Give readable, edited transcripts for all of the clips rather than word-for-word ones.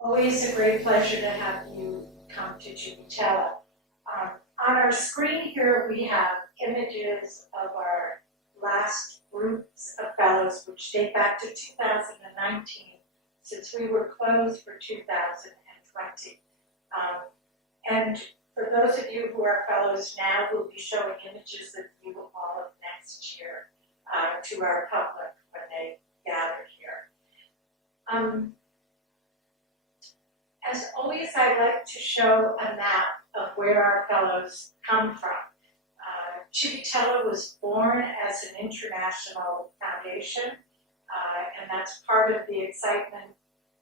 Always a great pleasure to have you come to Civitella. On our screen here, we have images of our last groups of fellows, which date back to 2019, since we were closed for 2020. And for those of you who are fellows now, we'll be showing images of you all of next year to our public when they gather here. As always, I like to show a map of where our fellows come from. Civitella was born as an international foundation, and that's part of the excitement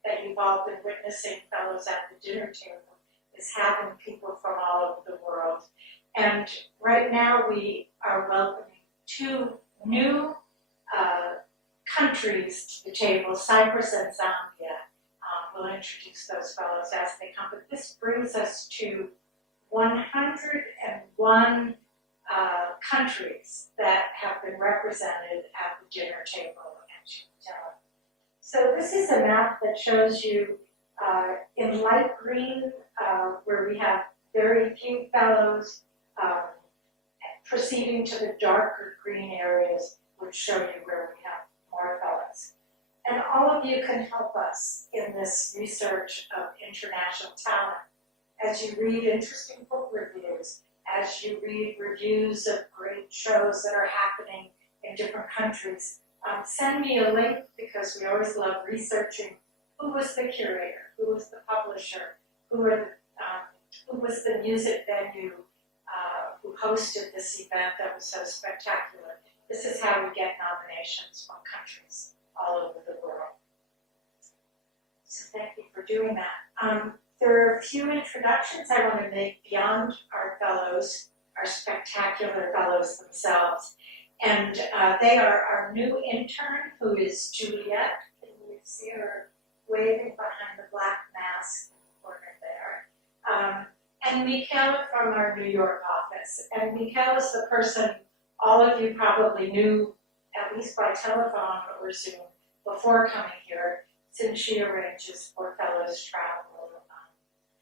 that you've all been witnessing, fellows at the dinner table, is having people from all over the world. And right now we are welcoming two new countries to the table, Cyprus and Zambia. We'll introduce those fellows as they come, but this brings us to 101 countries that have been represented at the dinner table at Civitella. So this is a map that shows you in light green where we have very few fellows, proceeding to the darker green areas, which show you where we have more fellows. And all of you can help us in this research of international talent as you read interesting book reviews, as you read reviews of great shows that are happening in different countries. Send me a link, because we always love researching who was the curator, who was the publisher, who was the music venue who hosted this event that was so spectacular. This is how we get nominations from countries all over the world. So thank you for doing that. There are a few introductions I want to make beyond our fellows, our spectacular fellows themselves. And they are our new intern, who is Juliet. Can you see her waving behind the black mask in the corner there? And Michaela from our New York office. And Michaela is the person all of you probably knew, at least by telephone or Zoom, before coming here, since she arranges for fellows travel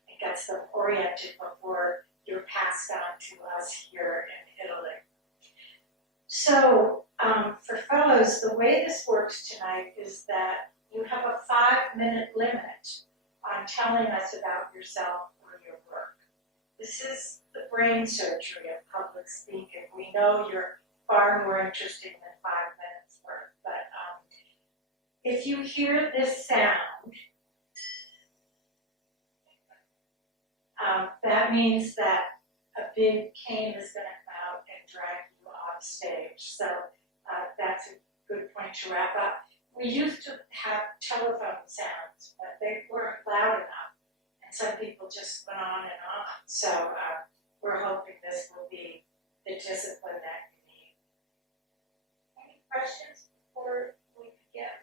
and gets them oriented before you're passed on to us here in Italy. So for fellows, the way this works tonight is that you have a 5-minute limit on telling us about yourself or your work. This is the brain surgery of public speaking. We know you're far more interesting than 5 minutes worth, but if you hear this sound, that means that a big cane is going to come out and drag you off stage. So that's a good point to wrap up. We used to have telephone sounds, but they weren't loud enough, and some people just went on and on. So we're hoping this will be the discipline that you need. Any questions before we begin?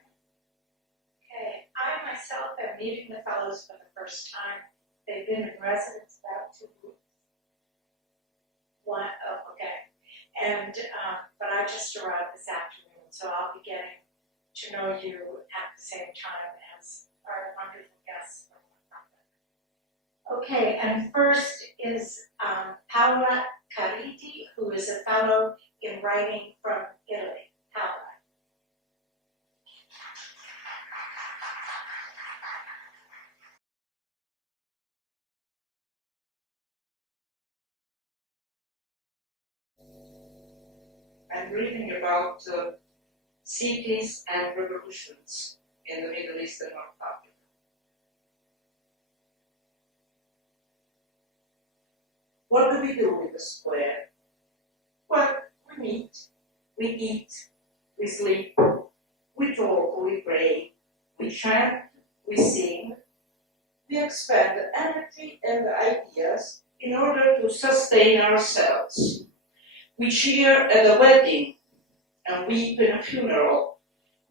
Okay, I myself am meeting the fellows for the first time. They've been in residence about 2 weeks. Okay. And, but I just arrived this afternoon, so I'll be getting to know you at the same time as our wonderful guests from the public. Okay, and first is Paola Caridi, who is a fellow in writing from Italy. Paola. I'm reading about cities and revolutions in the Middle East and North Africa. What do we do in the square? Well, we meet, we eat, we sleep, we talk, we pray, we chant, we sing, we expend energy and ideas in order to sustain ourselves. We cheer at a wedding and weep in a funeral.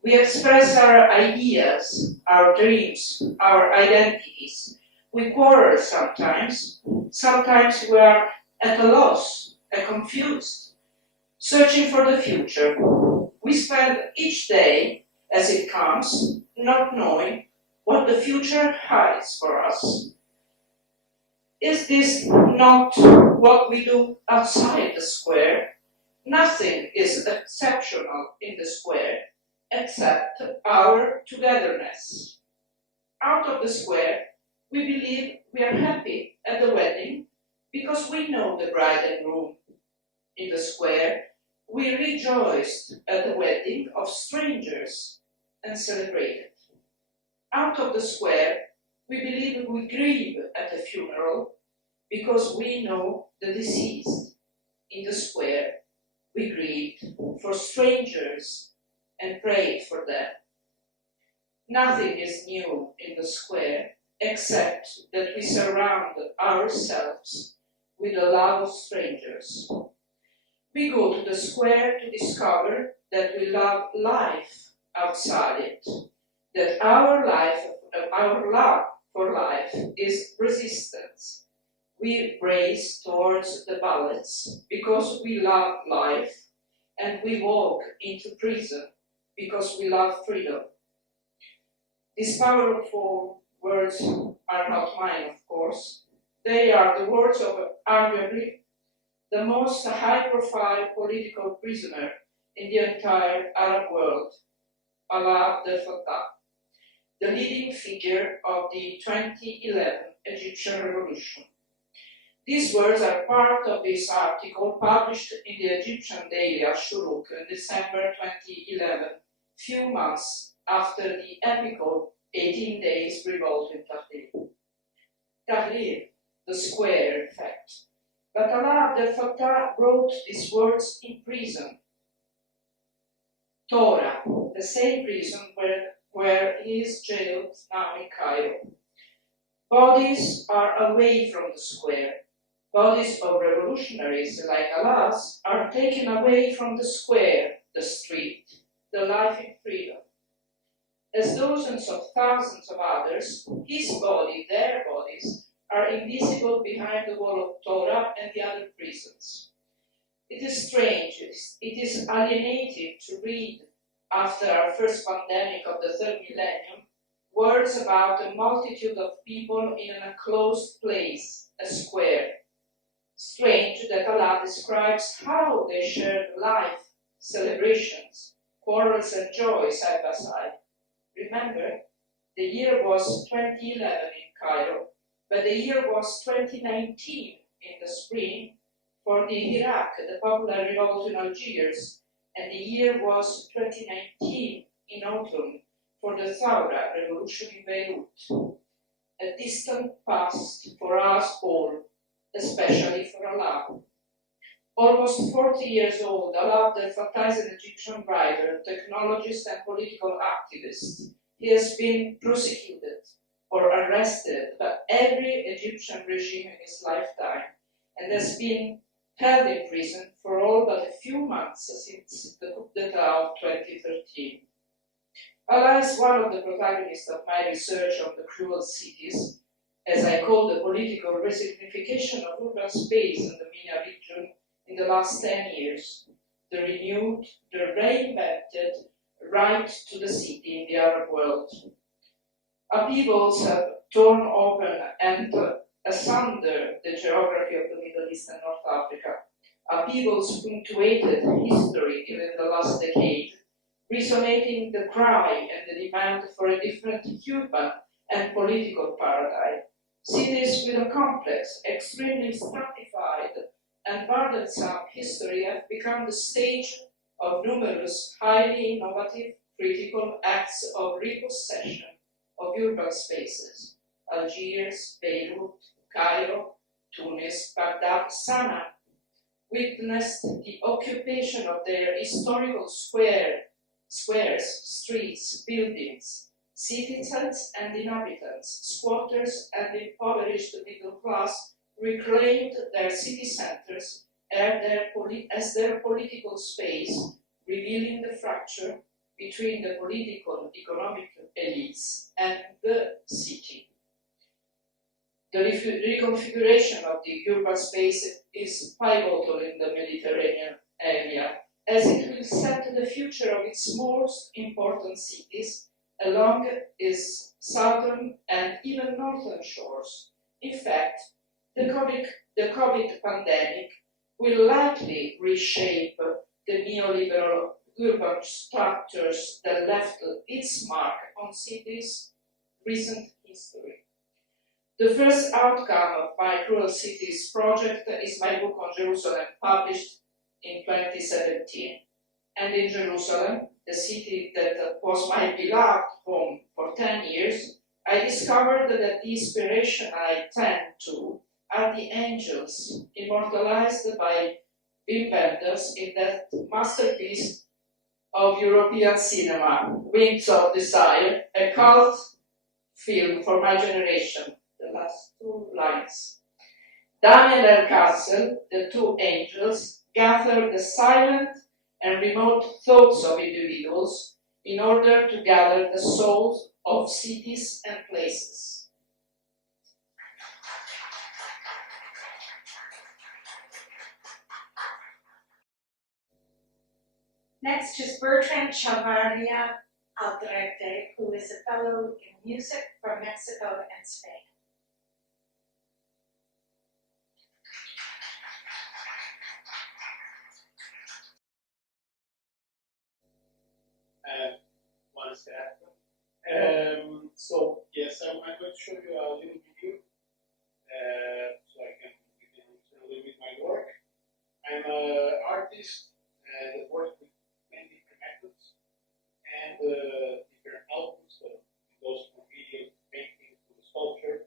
We express our ideas, our dreams, our identities. We quarrel sometimes. Sometimes we are at a loss, confused, searching for the future. We spend each day as it comes, not knowing what the future hides for us. Is this not what we do outside the square? Nothing is exceptional in the square except our togetherness. Out of the square, we believe we are happy at the wedding because we know the bride and groom. In the square, we rejoiced at the wedding of strangers and celebrated. Out of the square, we believe we grieve at the funeral because we know the deceased. In the square, we grieved for strangers and prayed for them. Nothing is new in the square except that we surround ourselves with the love of strangers. We go to the square to discover that we love life outside it, that our love for life is resistance. We race towards the ballots because we love life, and we walk into prison because we love freedom. These powerful words are not mine, of course. They are the words of arguably the most high-profile political prisoner in the entire Arab world, Alaa Abdel Fattah, the leading figure of the 2011 Egyptian revolution. These words are part of this article published in the Egyptian daily Al-Shuruk in December 2011, few months after the epical 18 days revolt in Tahrir. Tahrir, the square, in fact. But Alaa Abdel Fattah wrote these words in prison. Torah, the same prison where he is jailed now in Cairo. Bodies are away from the square. Bodies of revolutionaries like Alaa's are taken away from the square, the street, the life in freedom. As dozens of thousands of others, his body, their bodies, are invisible behind the wall of Torah and the other prisons. It is strange, it is alienating to read, after our first pandemic of the third millennium, words about a multitude of people in an enclosed place, a square. Strange that Alaa describes how they shared life, celebrations, quarrels and joy side by side. Remember, the year was 2011 in Cairo, but the year was 2019 in the spring for the Iraq, the popular revolt in Algiers, and the year was 2019 in autumn for the Thawra revolution in Beirut. A distant past for us all, especially for Alaa. Almost 40 years old, Alaa Abdel Fattah is an Egyptian writer, technologist and political activist. He has been prosecuted or arrested by every Egyptian regime in his lifetime and has been held in prison for all but a few months since the coup d'etat of 2013. Alaa is one of the protagonists of my research on the cruel cities, as I call the political resignification of urban space in the MENA region in the last 10 years, the renewed, the reinvented right to the city in the Arab world. Upheavals have torn open and asunder the geography of the Middle East and North Africa. Upheavals punctuated history in the last decade, resonating the cry and the demand for a different urban and political paradigm. Cities with a complex, extremely stratified, and burdensome history have become the stage of numerous highly innovative critical acts of repossession of urban spaces. Algiers, Beirut, Cairo, Tunis, Baghdad, Sana'a witnessed the occupation of their historical squares, streets, buildings, citizens and inhabitants, squatters and impoverished middle class reclaimed their city centers as their political space, revealing the fracture between the political and economic elites and the city. The reconfiguration of the urban space is pivotal in the Mediterranean area, as it will set the future of its most important cities along its southern, and even northern shores. In fact, the COVID pandemic will likely reshape the neoliberal urban structures that left its mark on cities' recent history. The first outcome of my Cruel Cities project is my book on Jerusalem, published in 2017. And in Jerusalem, the city that was my beloved home for 10 years, I discovered that the inspiration I tend to are the angels immortalized by Wim Wenders in that masterpiece of European cinema, Wings of Desire, a cult film for my generation. The last two lines. Daniel and Castle, the two angels, gather the silent and remote thoughts of individuals in order to gather the souls of cities and places. Next is Bertrand Chavarría-Aldrete, who is a fellow in music from Mexico and Spain. So yes, I'm going to show you a little video so I can understand a little bit my work. I'm an artist that works with many different methods and different outputs. It goes from video to painting to sculpture,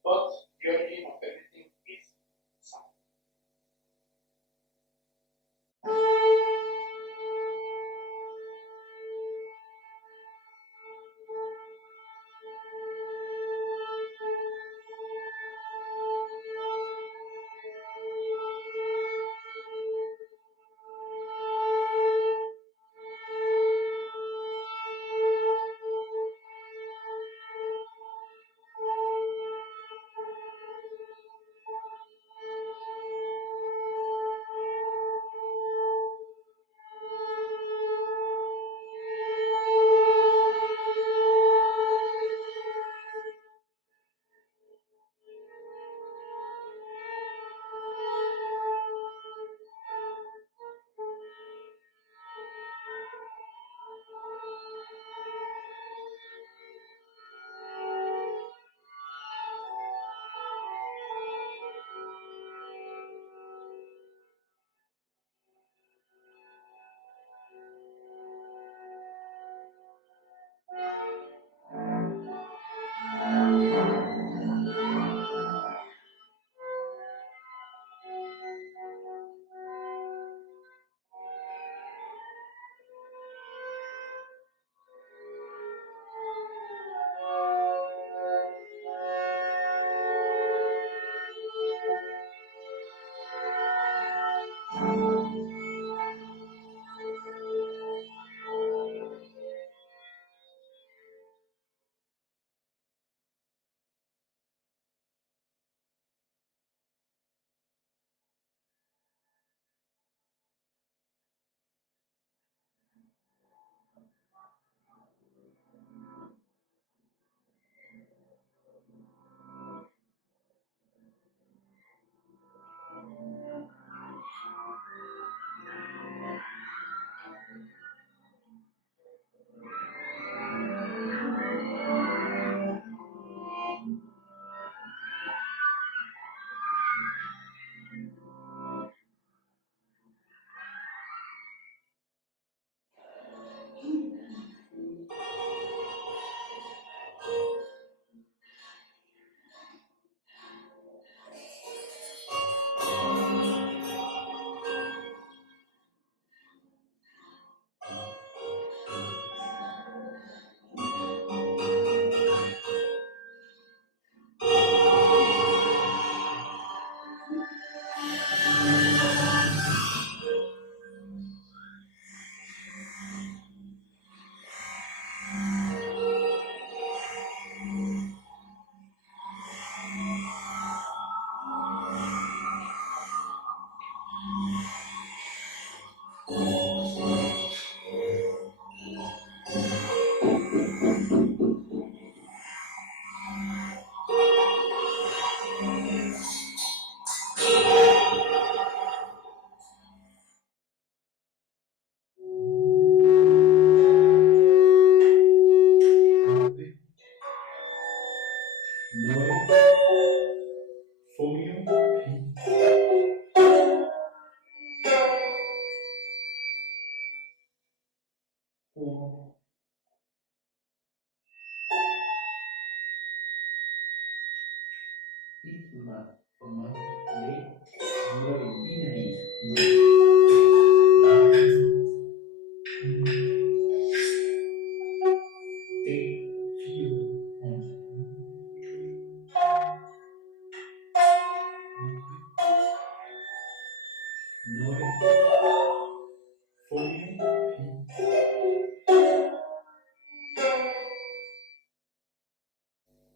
but the origin of everything is sound.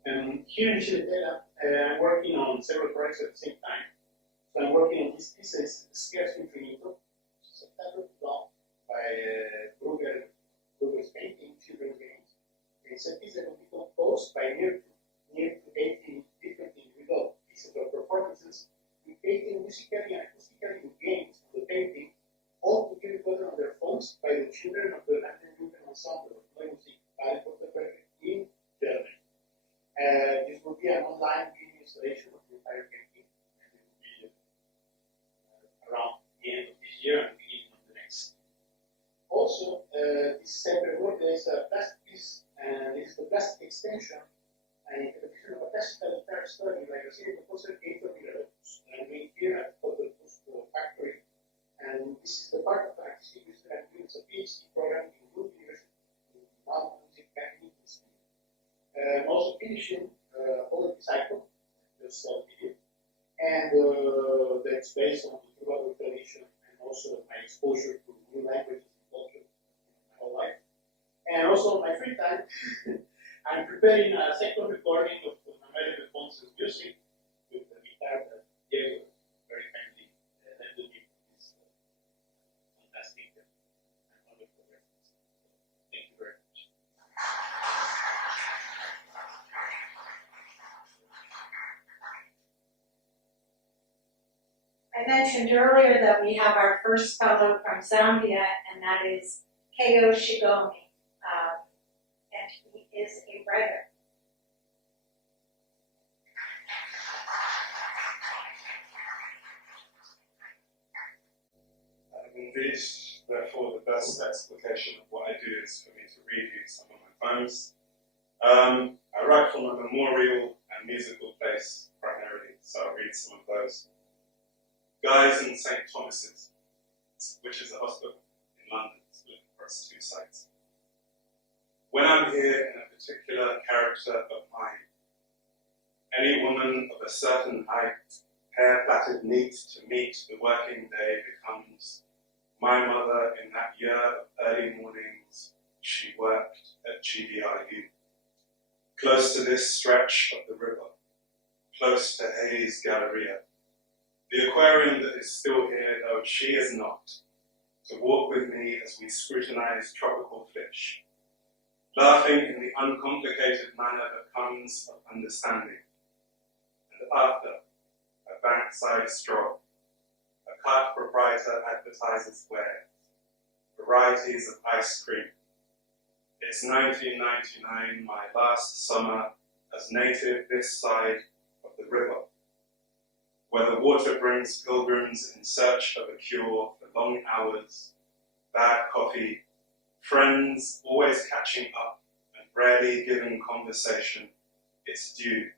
And here in Civitella, I'm working on several projects at the same time. So I'm working on this piece, Scarce Infinito, which is a tablet long by Greer's painting, Children's Games. It's a piece that will be composed by near to 80 different individual pieces or performances, creating musically and acoustically in games of the painting, all together on their phones by the children of the London Youth Ensemble of Music in Germany. This will be an online video installation of the entire painting, and it will be around the end of this year and the beginning of the next. Also, this separate work, there is a plastic piece, and this is the plastic extension and interpretation of a classical guitar study by Brazilian composer Kayo Chingonyi. I'm doing here at the factory, and this is the part of an artistic research I'm doing. It's a PhD program in New University, in Malmo Music Academy in Spain. I'm also finishing poetry cycle, just video, and that's based on the Troubadour tradition and also my exposure to new languages and culture in my whole life. And also my free time, I'm preparing a second recording of Manuel Alfonso's music with the guitar that Gabriel very kindly lended me this fantastic and wonderful reference. Thank you very much. I mentioned earlier that we have our first fellow from Zambia, and that is Kayo Chingonyi, and he is a writer. Indeed, therefore, the best explication of what I do is for me to read you some of my poems. I write from a memorial and musical place primarily, so I'll read some of those. Guys in St. Thomas's, which is a hospital in London, split across two sites. When I'm here in a particular character of mine, any woman of a certain height, hair plaited neat to meet the working day becomes my mother in that year of early mornings she worked at GBRU. Close to this stretch of the river, close to Hayes Galleria, the aquarium that is still here, though she is not, to walk with me as we scrutinize tropical fish, laughing in the uncomplicated manner that comes of understanding. And after, a bankside stroll, a cart proprietor advertises wares, varieties of ice cream. It's 1999, my last summer as native this side of the river, where the water brings pilgrims in search of a cure for long hours, bad coffee, friends always catching up and rarely giving conversation its due.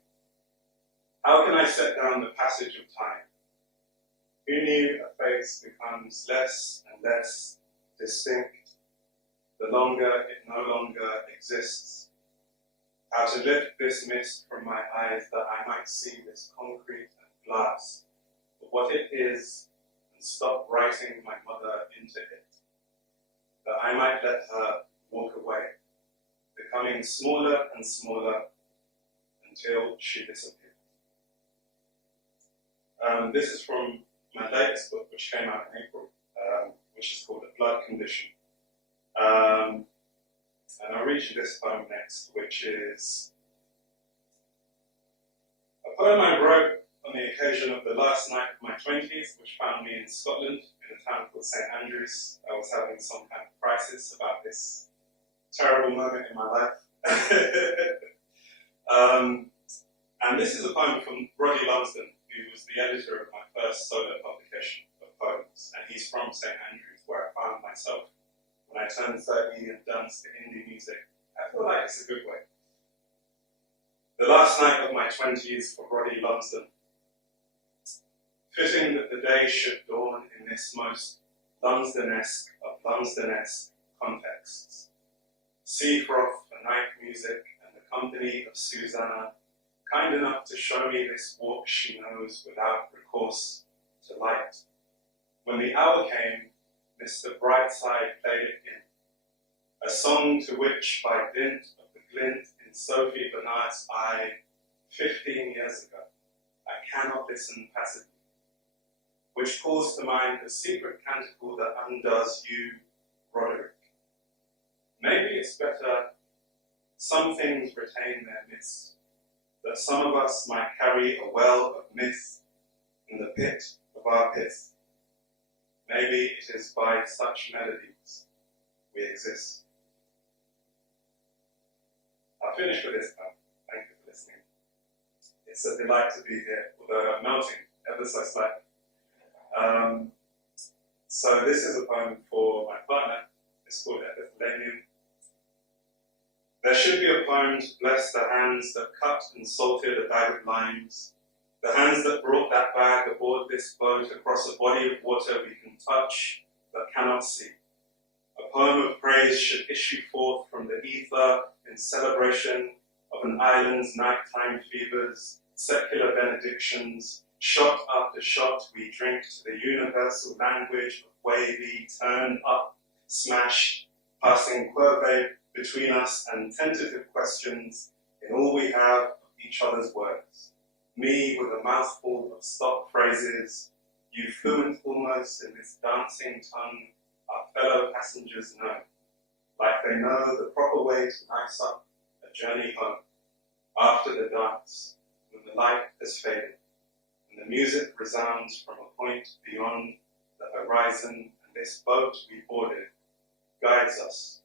How can I set down the passage of time? Who knew a face becomes less and less distinct the longer it no longer exists? How to lift this mist from my eyes that I might see this concrete glass of what it is and stop writing my mother into it, that I might let her walk away, becoming smaller and smaller until she disappears. This is from my latest book, which came out in April, which is called A Blood Condition. And I'll read you this poem next, which is a poem I wrote on the occasion of the last night of my 20s, which found me in Scotland, in a town called St. Andrews. I was having some kind of crisis about this terrible moment in my life. And this is a poem from Roddy Lumsden, who was the editor of my first solo publication of poems. And he's from St. Andrews, where I found myself when I turned 30 and danced to indie music. I feel like it's a good way. The last night of my 20s for Roddy Lumsden. fitting that the day should dawn in this most Lumsden-esque of Lumsden-esque contexts. Sea froth for night music and the company of Susanna, kind enough to show me this walk she knows without recourse to light. When the hour came, Mr. Brightside played it in, a song to which, by dint of the glint in Sophie Bernard's eye 15 years ago, I cannot listen passively, which calls to mind the secret canticle that undoes you, Roderick. Maybe it's better some things retain their myths, that some of us might carry a well of myth in the pit of our pith. Maybe it is by such melodies we exist. I'll finish with this poem. Thank you for listening. It's a delight to be here, although I'm melting ever so slightly. So this is a poem for my partner. It's called Epithalamium. There should be a poem to bless the hands that cut and salted a bag of limes, the hands that brought that bag aboard this boat across a body of water we can touch but cannot see. A poem of praise should issue forth from the ether in celebration of an island's nighttime fevers, secular benedictions. Shot after shot we drink to the universal language of wavy, turned up, smashed, passing quervae between us and tentative questions in all we have of each other's words. Me with a mouthful of stock phrases, you fluent almost in this dancing tongue our fellow passengers know, like they know the proper way to ice up a journey home, after the dance, when the light has faded, and the music resounds from a point beyond the horizon, and this boat we boarded guides us,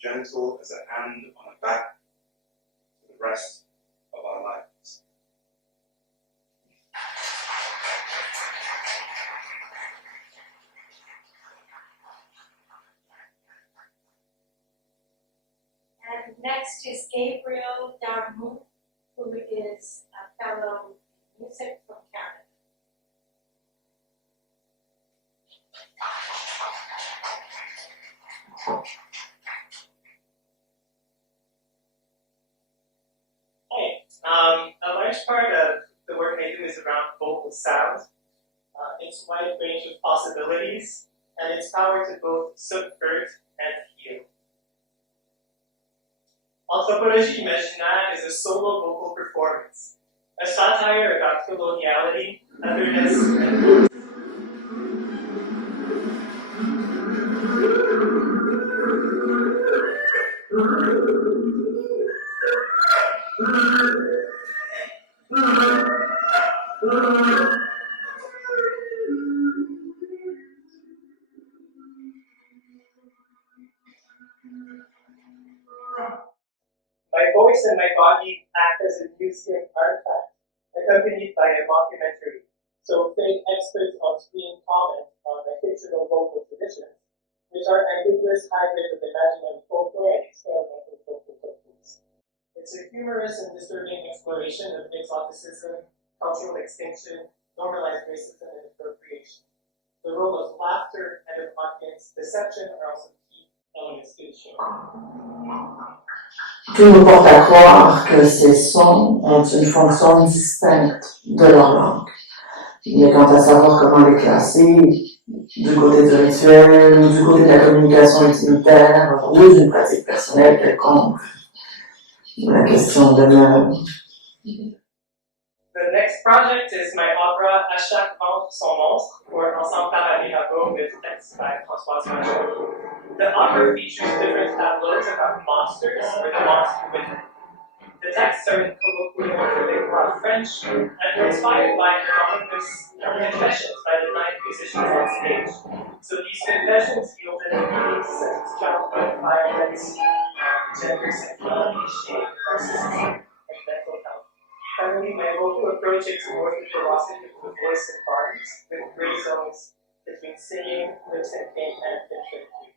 gentle as a hand on a back, to the rest of our lives. And next is Gabriel Darmou, who is a fellow in music from Canada. A large part of the work I do is around vocal sound, its wide range of possibilities, and its power to both subvert and heal. Anthropologie imaginaire is a solo vocal performance, a satire about coloniality, otherness, and my voice and my body act as a museum artifact, accompanied by a mockumentary, so fake experts on screen comment on my fictional vocal traditions, which are ambiguous hybrids of imaginary folklore and experimental vocal techniques. It's a humorous and disturbing exploration of exoticism, cultural extinction, normalized racism, and appropriation. The role of laughter and of audience deception are also key elements to the show. Tout nous porte à croire que ces sons ont une fonction distincte de leur langue. Mais quant à savoir comment les classer, du côté du rituel, ou du côté de la communication utilitaire, ou d'une pratique personnelle quelconque, la question demeure. The next project is my opera À chaque vente son monstre, for Ensemble Parallèle à Beau with text by Françoise Machaut. The opera features different tableaus about monsters or the monster within. The texts are in colloquial Québécois French and were inspired by anonymous confessions by the 9 musicians on stage. So these confessions yielded meanings such as childhood violence, gender sexuality, shame, narcissism, and mental health. Finally, my vocal approach explores the ferocity of the voice and bodies, with gray zones between singing, lip syncing, and ventriloquy.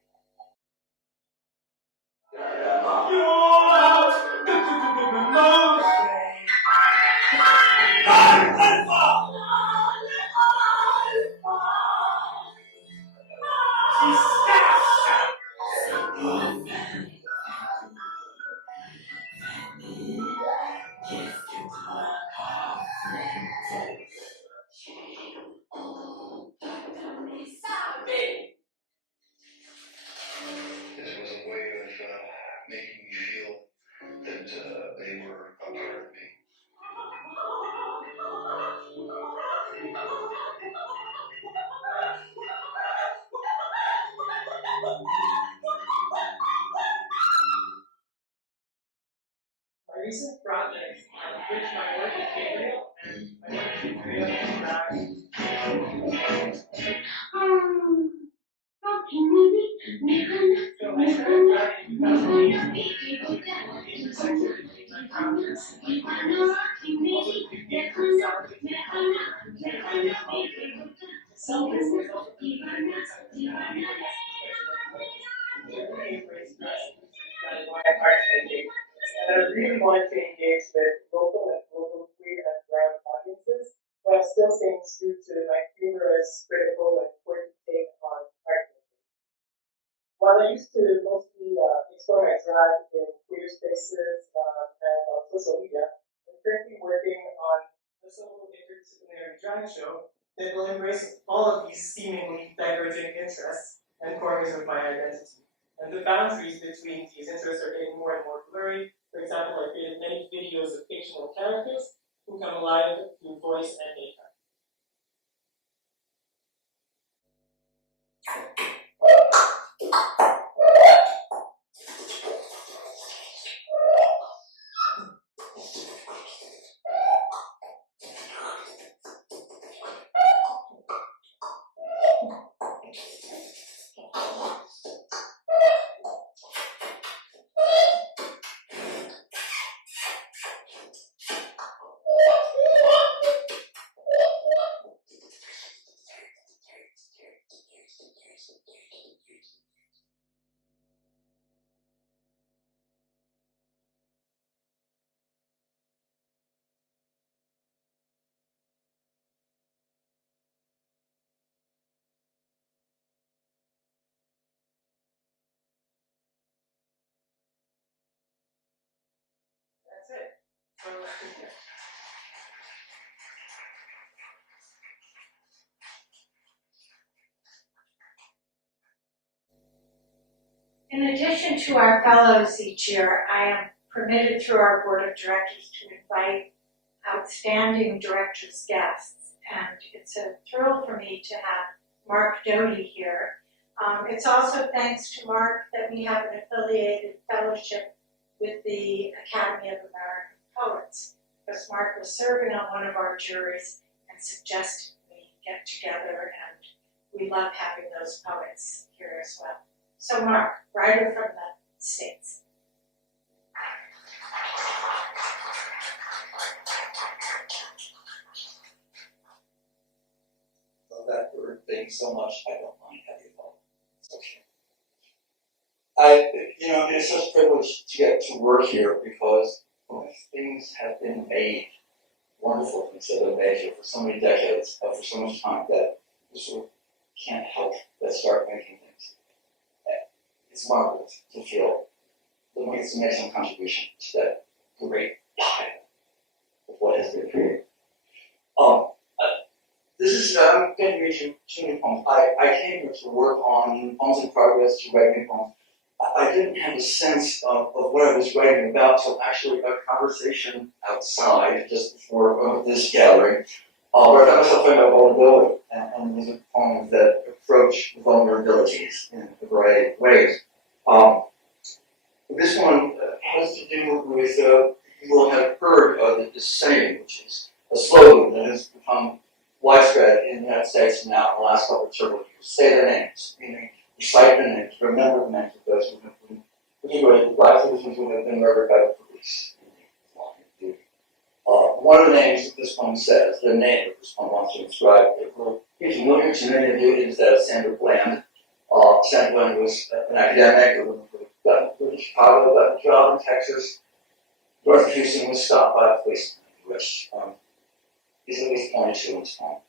My recent projects, which my work with Gabriel and my work with Greer and so I started drawing in 2008 the intersection between my characters and my characters. Also, the game for self-is also the really embrace art making. And I really wanted to engage with local and global queer and brown audiences while still staying true to my humorous, critical, and quirky take on art making. While I used to mostly explore my drag in queer spaces and on social media, I'm currently working on a solo interdisciplinary drag show that will embrace all of these seemingly diverging interests and corners of my identity. And the boundaries between these interests are getting more and more blurry. For example, I created many videos of fictional characters who come alive through voice and makeup. That's it. So, In addition to our fellows each year, I am permitted through our board of directors to invite outstanding directors' guests, and it's a thrill for me to have Mark Doty here. It's also thanks to Mark that we have an affiliated fellowship with the Academy of American Poets, because Mark was serving on one of our juries and suggested we get together, and we love having those poets here as well. So Mark, writer from the States. Love that word thing so much, I don't mind having it all. It's okay. It's such a privilege to get to work here because things have been made, wonderful things have been made here for so many decades, for so much time that you sort of can't help but start making things. It's marvelous to feel that we get to make some contribution to that great pile of what has been created. I'm going to read you two new poems. I came here to work on poems in progress, to write new poems. I didn't have a sense of what I was writing about until actually a conversation outside, just before this gathering, where I found myself talking about vulnerability, and these are poems that approach vulnerabilities in a variety of ways. This one has to do with, you will have heard of this saying, which is a slogan that has become widespread in the United States now in the last couple of several years. Say the names, meaning recite the names, remember the names of those who have been, particularly the Black citizens who have been murdered by the police in the line of duty. One of the names that this poem says, the name that this poem wants to describe, it will be familiar to many of you, is that of Sandra Bland. Sandra Bland was an academic who got to Chicago, got a job in Texas. North of Houston was stopped by a policeman, which is at least pointed to in this poem,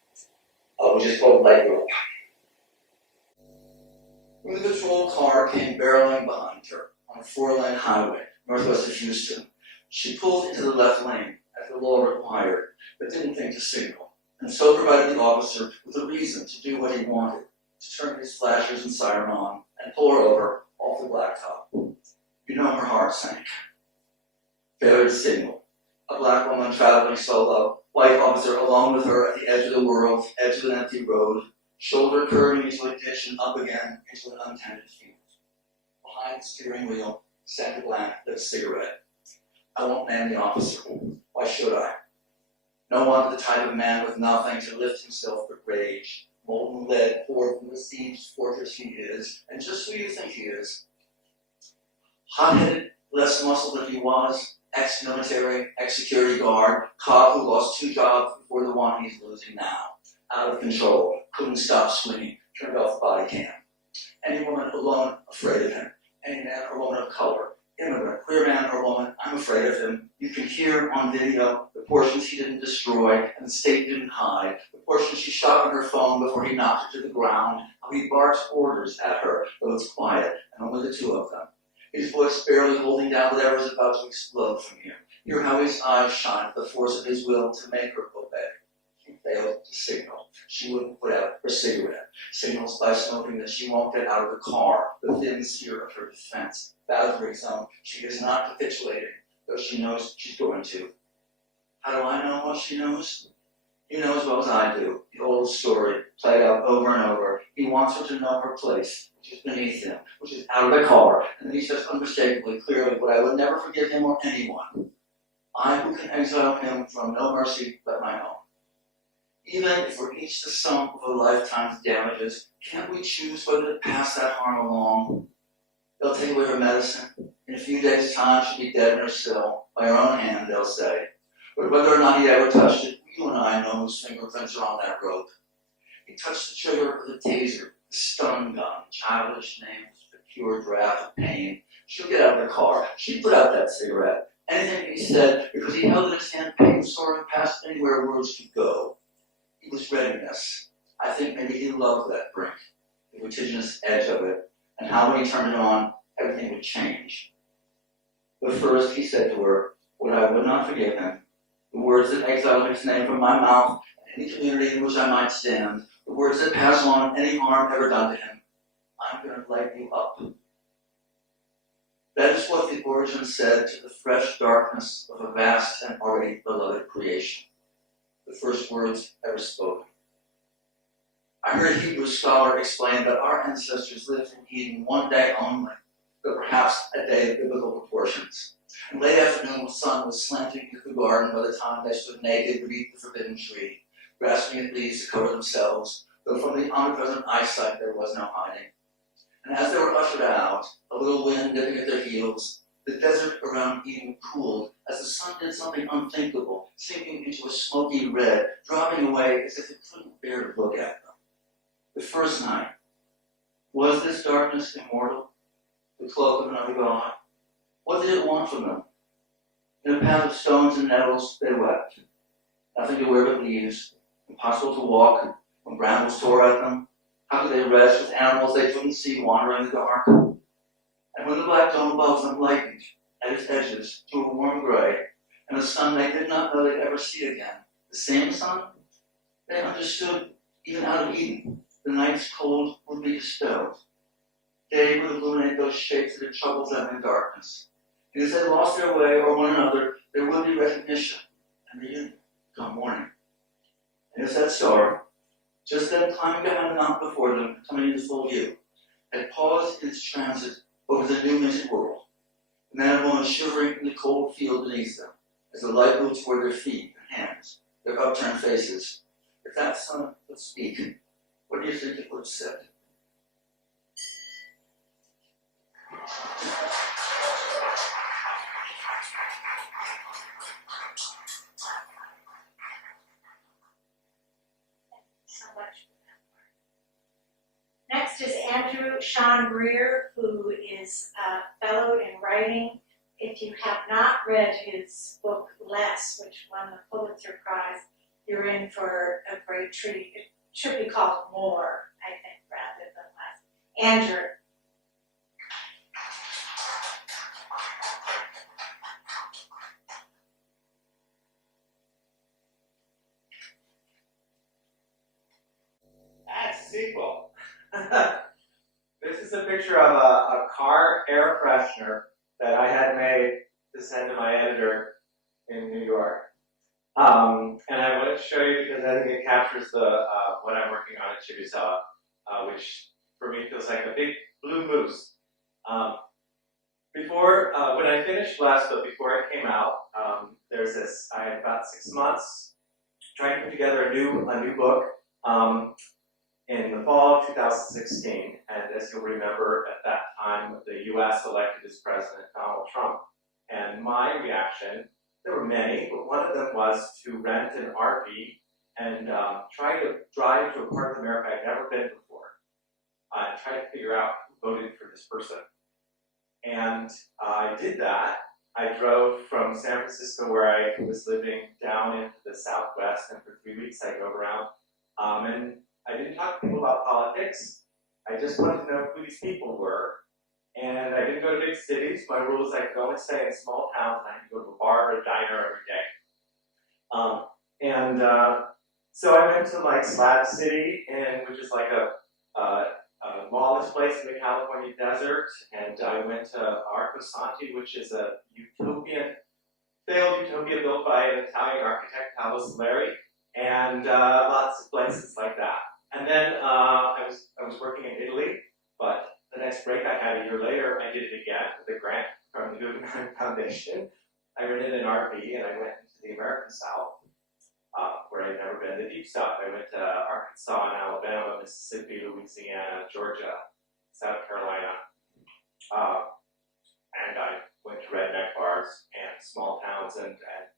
which is called Light Europe. When the patrol car came barreling behind her on a 4-lane highway northwest of Houston, she pulled into the left lane as the law required, but didn't think to signal, and so provided the officer with a reason to do what he wanted, to turn his flashers and siren on and pull her over off the blacktop. You know her heart sank. Failure to signal. A black woman traveling solo, white officer alone with her at the edge of the world, edge of an empty road. shoulder curving into a ditch and up again into an untended field. Behind the steering wheel, scented lamp lit a cigarette. I won't name the officer. Why should I? No one but the type of man with nothing to lift himself but rage. Molten lead poured from the siege fortress he is, and just who you think he is. Hot-headed, less muscle than he was, ex-military, ex-security guard, cop who lost 2 jobs before the one he's losing now. Out of control, couldn't stop swinging, turned off the body cam. Any woman alone afraid of him. Any man or woman of color, immigrant, queer man or woman, I'm afraid of him. You can hear on video the portions he didn't destroy and the state didn't hide, the portions she shot on her phone before he knocked her to the ground, how he barks orders at her, though it's quiet, and only the 2 of them. His voice barely holding down whatever's about to explode from him. Hear how his eyes shine with the force of his will to make her obey. He failed to signal. She wouldn't put out her cigarette. Signals by smoking that she won't get out of the car, the thin sphere of her defense. Boundary zone. She is not capitulating, though she knows she's going to. How do I know what she knows? You know as well as I do. The old story, played out over and over. He wants her to know her place, which is beneath him, which is out of the car, and he says unmistakably, clearly, what I would never forgive him or anyone. I who can exile him from no mercy but my own. Even if we're each the sum of a lifetime's damages, can't we choose whether to pass that harm along? They'll take away her medicine. In a few days' time, she'll be dead in her cell. By her own hand, they'll say. But whether or not he ever touched it, you and I know whose fingerprints are on that rope. He touched the trigger of the taser, the stun gun, childish names, the pure draft of pain. She'll get out of the car. She'd put out that cigarette. Anything he said, because he held in his hand pain soaring past anywhere words could go. It was readiness. I think maybe he loved that brink, the vertiginous edge of it, and how when he turned it on, everything would change. But first he said to her, what I would not forgive him, the words that exiled his name from my mouth and any community in which I might stand, the words that pass on any harm ever done to him. I'm going to light you up. That is what the origin said to the fresh darkness of a vast and already beloved creation. The first words ever spoken. I heard a Hebrew scholar explain that our ancestors lived in Eden one day only, but perhaps a day of biblical proportions. And late afternoon, the sun was slanting into the garden by the time they stood naked beneath the forbidden tree, grasping at leaves to cover themselves, though from the omnipresent eyesight there was no hiding. And as they were ushered out, a little wind dipping at their heels, the desert around Eden cooled as the sun did something unthinkable, sinking into a smoky red, dropping away as if it couldn't bear to look at them. The first night, was this darkness immortal? The cloak of another god? What did it want from them? In a path of stones and nettles, they wept. Nothing to wear but leaves, impossible to walk when brambles tore at them. How could they rest with animals they couldn't see wandering in the dark? And when the black dome above them lightened at its edges to a warm gray, and the sun they did not know they'd ever see again, the same sun, they understood, even out of Eden, the night's cold would be dispelled. Day would illuminate those shapes that had troubled them in darkness. And as they lost their way or one another, there would be recognition and reunion come morning. And as that star, just then climbing behind the mountain before them, coming into full view, had paused in its transit over the new minted world, the man and woman shivering in the cold field beneath them, as the light moved toward their feet and hands, their upturned faces. If that sun would speak, what do you think it would have said? Next is Andrew Shawn Greer, who is a fellow in writing. If you have not read his book, Less, which won the Pulitzer Prize, you're in for a great treat. It should be called More, I think, rather than Less. Andrew. That's a sequel. This is a picture of a car air freshener that I had made to send to my editor in New York. And I wanted to show you because I think it captures the what I'm working on at Civitella, which for me feels like a big blue moose. Before, when I finished last book, before it came out, there's this, I had about 6 months trying to put together a new book in the fall of 2016. And as you'll remember, at that time, the US elected as President Donald Trump. And my reaction, there were many, but one of them was to rent an RV and try to drive to a part of America I'd never been before. And try to figure out who voted for this person. And I did that. I drove from San Francisco, where I was living, down into the Southwest, and for 3 weeks I drove around. And I didn't talk to people about politics. I just wanted to know who these people were. And I didn't go to big cities. My rule is I could only stay in small towns, and I had to go to a bar or a diner every day. So I went to like Slab City, which is like a lawless place in the California desert, and I went to Arco Santi, which is a failed utopia built by an Italian architect, Paolo Soleri, and lots of places like that. And then I was working in Italy, but the next break I had a year later, I did it again with a grant from the Guggenheim Foundation. I rented an RV and I went into the American South, where I'd never been, the deep South. I went to Arkansas and Alabama, Mississippi, Louisiana, Georgia, South Carolina. And I went to redneck bars and small towns and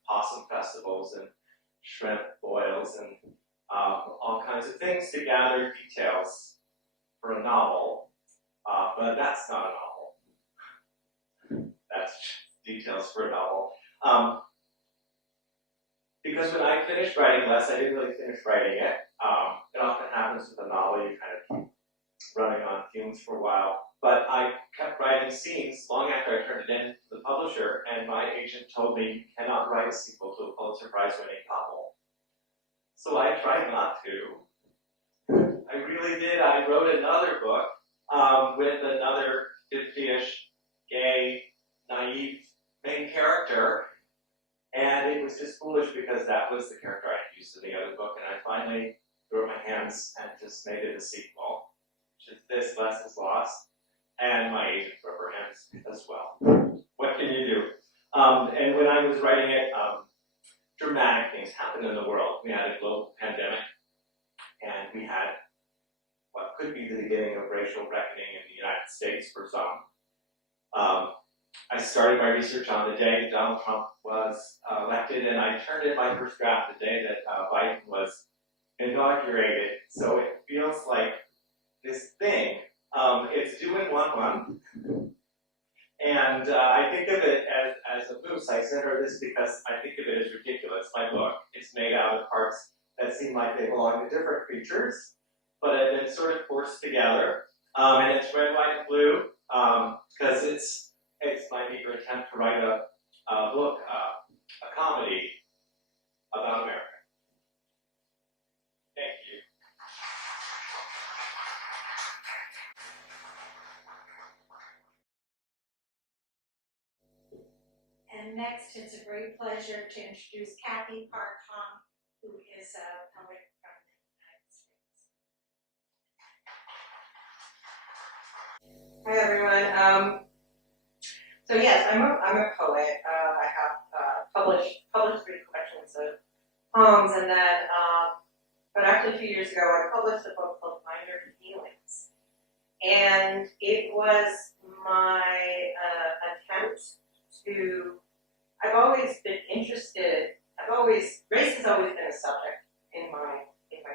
possum festivals and shrimp boils and all kinds of things to gather details for a novel. But that's not a novel. That's details for a novel. Because when I finished writing less, I didn't really finish writing it. It often happens with a novel, you kind of keep running on fumes for a while. But I kept writing scenes long after I turned it in to the publisher, and my agent told me, you cannot write a sequel to a Pulitzer Prize-winning novel. So I tried not to. I really did. I wrote another book with another 50-ish, gay, naive main character. And it was just foolish because that was the character I had used in the other book, and I finally threw up my hands and just made it a sequel, which is This Less Is Lost, and my agent threw up her hands as well. What can you do? And when I was writing it, dramatic things happened in the world. We had a global pandemic, and we had what could be the beginning of racial reckoning in the United States for some. I started my research on the day Donald Trump was elected, and I turned in my first draft the day that Biden was inaugurated. So it feels like this thing. It's due in 1 month, and I think of it as a moose. I sent her this because I think of it as ridiculous. My book, it's made out of parts that seem like they belong to different creatures, but have been sort of forced together. And it's red, white, and blue because it's my eager attempt to write a book, a comedy about America. Thank you. And next, it's a great pleasure to introduce Kathy Parkhonk, who is a poet from the United States. Hi everyone. So yes, I'm a poet. I have published 3 collections of poems, and then, but actually a few years ago, I published a book called Minor Feelings, and it was my attempt to. I've always been interested. Race has always been a subject in my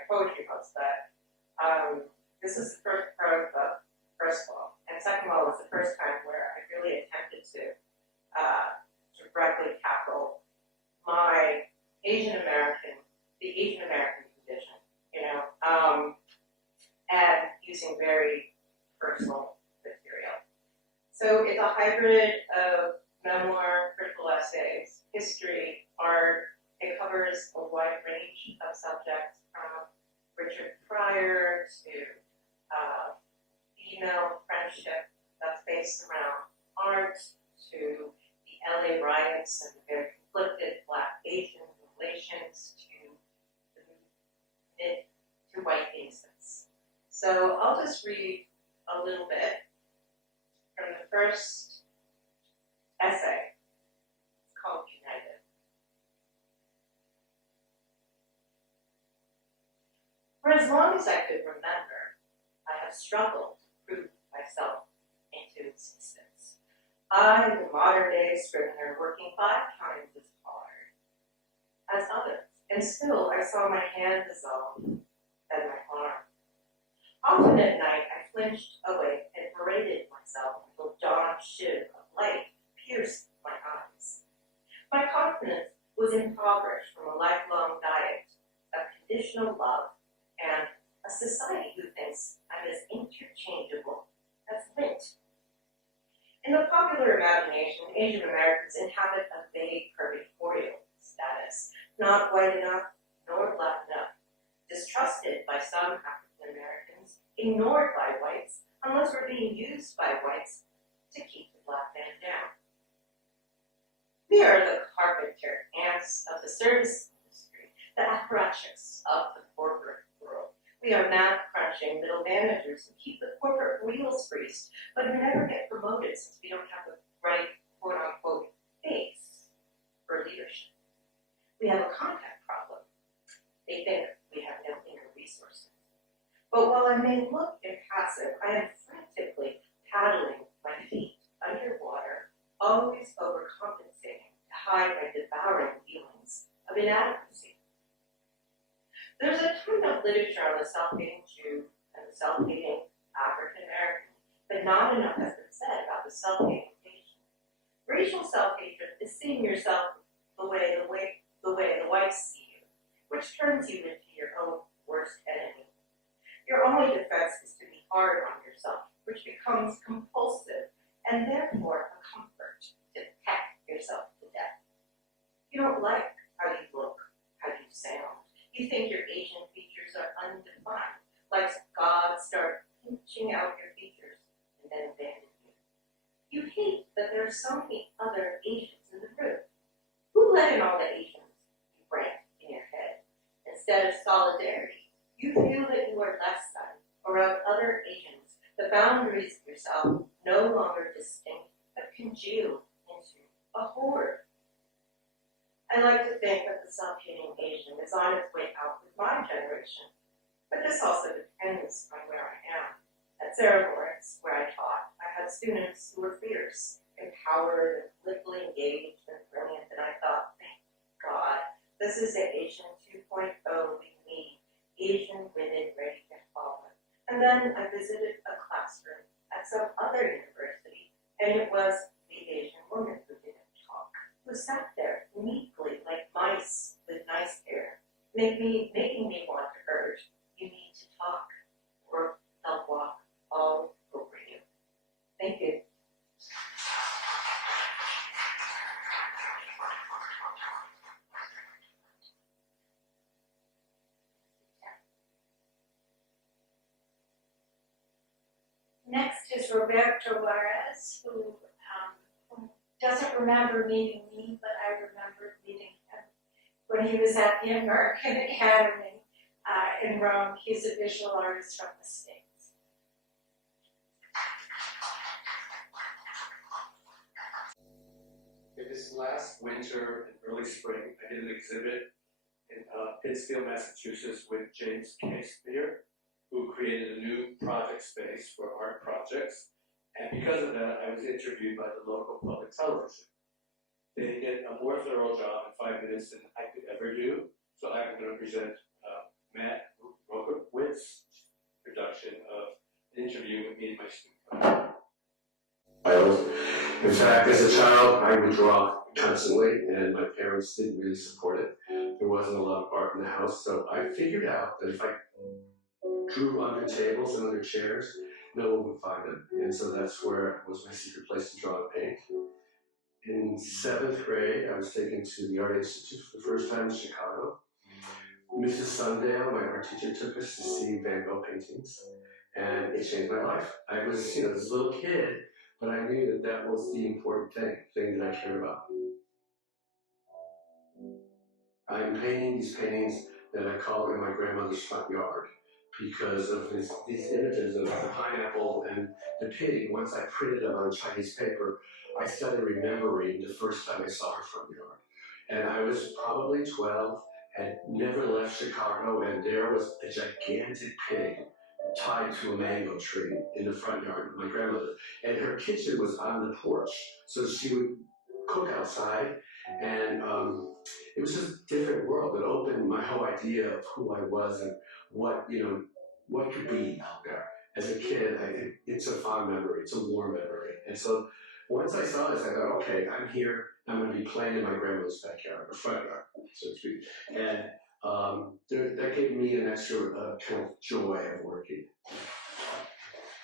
poetry books, but this is the first part of the first of all. And second of all, it was the first time where I really attempted to directly tackle my the Asian American condition, and using very personal material. So it's a hybrid of memoir, critical essays, history, art. It covers a wide range of subjects, from Richard Pryor to female friendship that's based around art, to the LA riots and the very conflicted Black-Asian relation, So I'll just read a little bit from the first essay. It's called United. For as long as I could remember, I have struggled to prove myself into existence. I, the modern day scrivener, working 5 times as hard as others, and still I saw my hand dissolve and my arm. Often at night I flinched awake and paraded myself until dawn shiv of light pierced my eyes. My confidence was impoverished from a lifelong diet of conditional love and a society who thinks I'm as interchangeable as lint. In the popular imagination, Asian Americans inhabit a vague purgatorial status, not white enough nor black enough, distrusted by some African Americans, ignored by whites, unless we're being used by whites to keep the black man down. We are the carpenter ants of the service industry, the apparatchiks of the corporate world. We are math-crunching little managers who keep the corporate wheels greased, but who never get promoted since we don't have the right quote-unquote face for leadership. We have a contact problem. They think we have no inner resources. But while I may look impassive, I am frantically paddling my feet underwater, always overcompensating to hide my devouring feelings of inadequacy. There's a ton of literature on the self-hating Jew and the self-hating African American, but not enough has been said about the self-hating Asian. Racial self-hatred is seeing yourself the way the whites see you, which turns you into your own worst enemy. Your only defense is to be hard on yourself, which becomes compulsive and therefore a comfort to peck yourself to death. You don't like how you look, how you sound. You think your Asian features are undefined, like God started pinching out your features and then abandoned you. You hate that there are so many other Asians in the room. Who let in all the Asians? You rant in your head. Instead of solidarity, you feel that you are less than, or of other Asians, the boundaries of yourself no longer distinct, but congealed into a horde. I like to think that the self-hating Asian is on its way out with my generation, but this also depends on where I am. At Sarah Lawrence, where I taught, I had students who were fierce, empowered, and politically engaged and brilliant, and I thought, thank God, this is the Asian 2.0 we need, Asian women ready to follow. And then I visited a classroom at some other university, and it was the Asian woman who didn't talk, who sat there meekly like mice with nice hair, making me want to urge, you need to talk, or I'll walk all over you. Thank you. Next is Roberto Juarez, who doesn't remember meeting me, but I remember meeting him when he was at the American Academy in Rome. He's a visual artist from the States. This last winter and early spring, I did an exhibit in Pittsfield, Massachusetts with James Caspear, who created a new project space for art projects. And because of that, I was interviewed by the local public television. They did a more thorough job in 5 minutes than I could ever do. So I'm going to present Matt Rokowitz's production of an interview with me and my student. In fact, as a child, I would draw constantly, and my parents didn't really support it. There wasn't a lot of art in the house, so I figured out that if I drew under tables and under chairs, no one would find them. And so that's where was my secret place to draw and paint. In 7th grade, I was taken to the Art Institute for the first time in Chicago. Mrs. Sundale, my art teacher, took us to see Van Gogh paintings, and it changed my life. I was, this little kid, but I knew that that was the important thing that I cared about. I'm painting these paintings that I call in my grandmother's front yard, because of these images of the pineapple and the pig. Once I printed them on Chinese paper, I started remembering the first time I saw her front yard. And I was probably 12, had never left Chicago, and there was a gigantic pig tied to a mango tree in the front yard of my grandmother. And her kitchen was on the porch, so she would cook outside, and it was just a different world. It opened my whole idea of who I was and what could be out there. As a kid, it's a fond memory, it's a warm memory. And so once I saw this, I thought, okay, I'm here, I'm gonna be playing in my grandmother's backyard, or front yard, so to speak. And that gave me an extra kind of joy of working.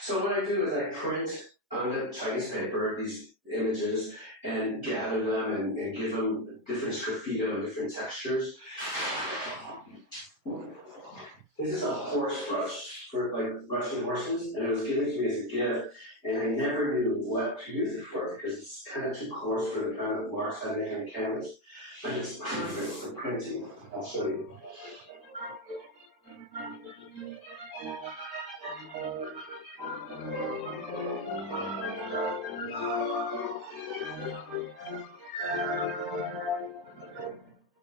So what I do is I print on the Chinese paper these images and gather them and give them different sgraffito and different textures. This is a horse brush for like brushing horses, and it was given to me as a gift, and I never knew what to use it for because it's kind of too coarse for the kind of marks I make on canvas, but it's perfect for printing. I'll show you.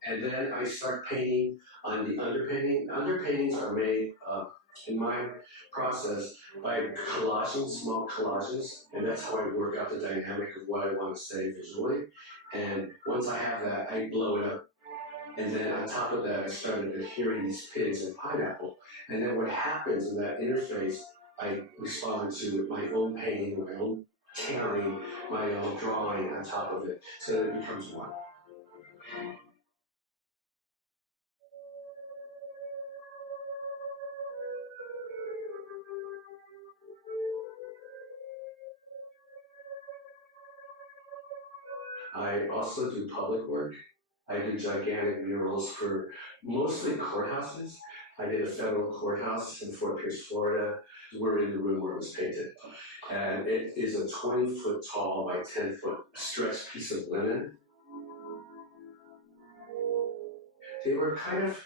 And then I start painting on the underpainting. Underpaintings are made, in my process, by collaging small collages, and that's how I work out the dynamic of what I want to say visually. And once I have that, I blow it up. And then on top of that, I started adhering these pigs and pineapple. And then what happens in that interface, I respond to with my own painting, my own tearing, my own drawing on top of it, so that it becomes one. I also do public work. I do gigantic murals for mostly courthouses. I did a federal courthouse in Fort Pierce, Florida. We're in the room where it was painted. And it is a 20-foot tall by 10-foot stretched piece of linen. They were kind of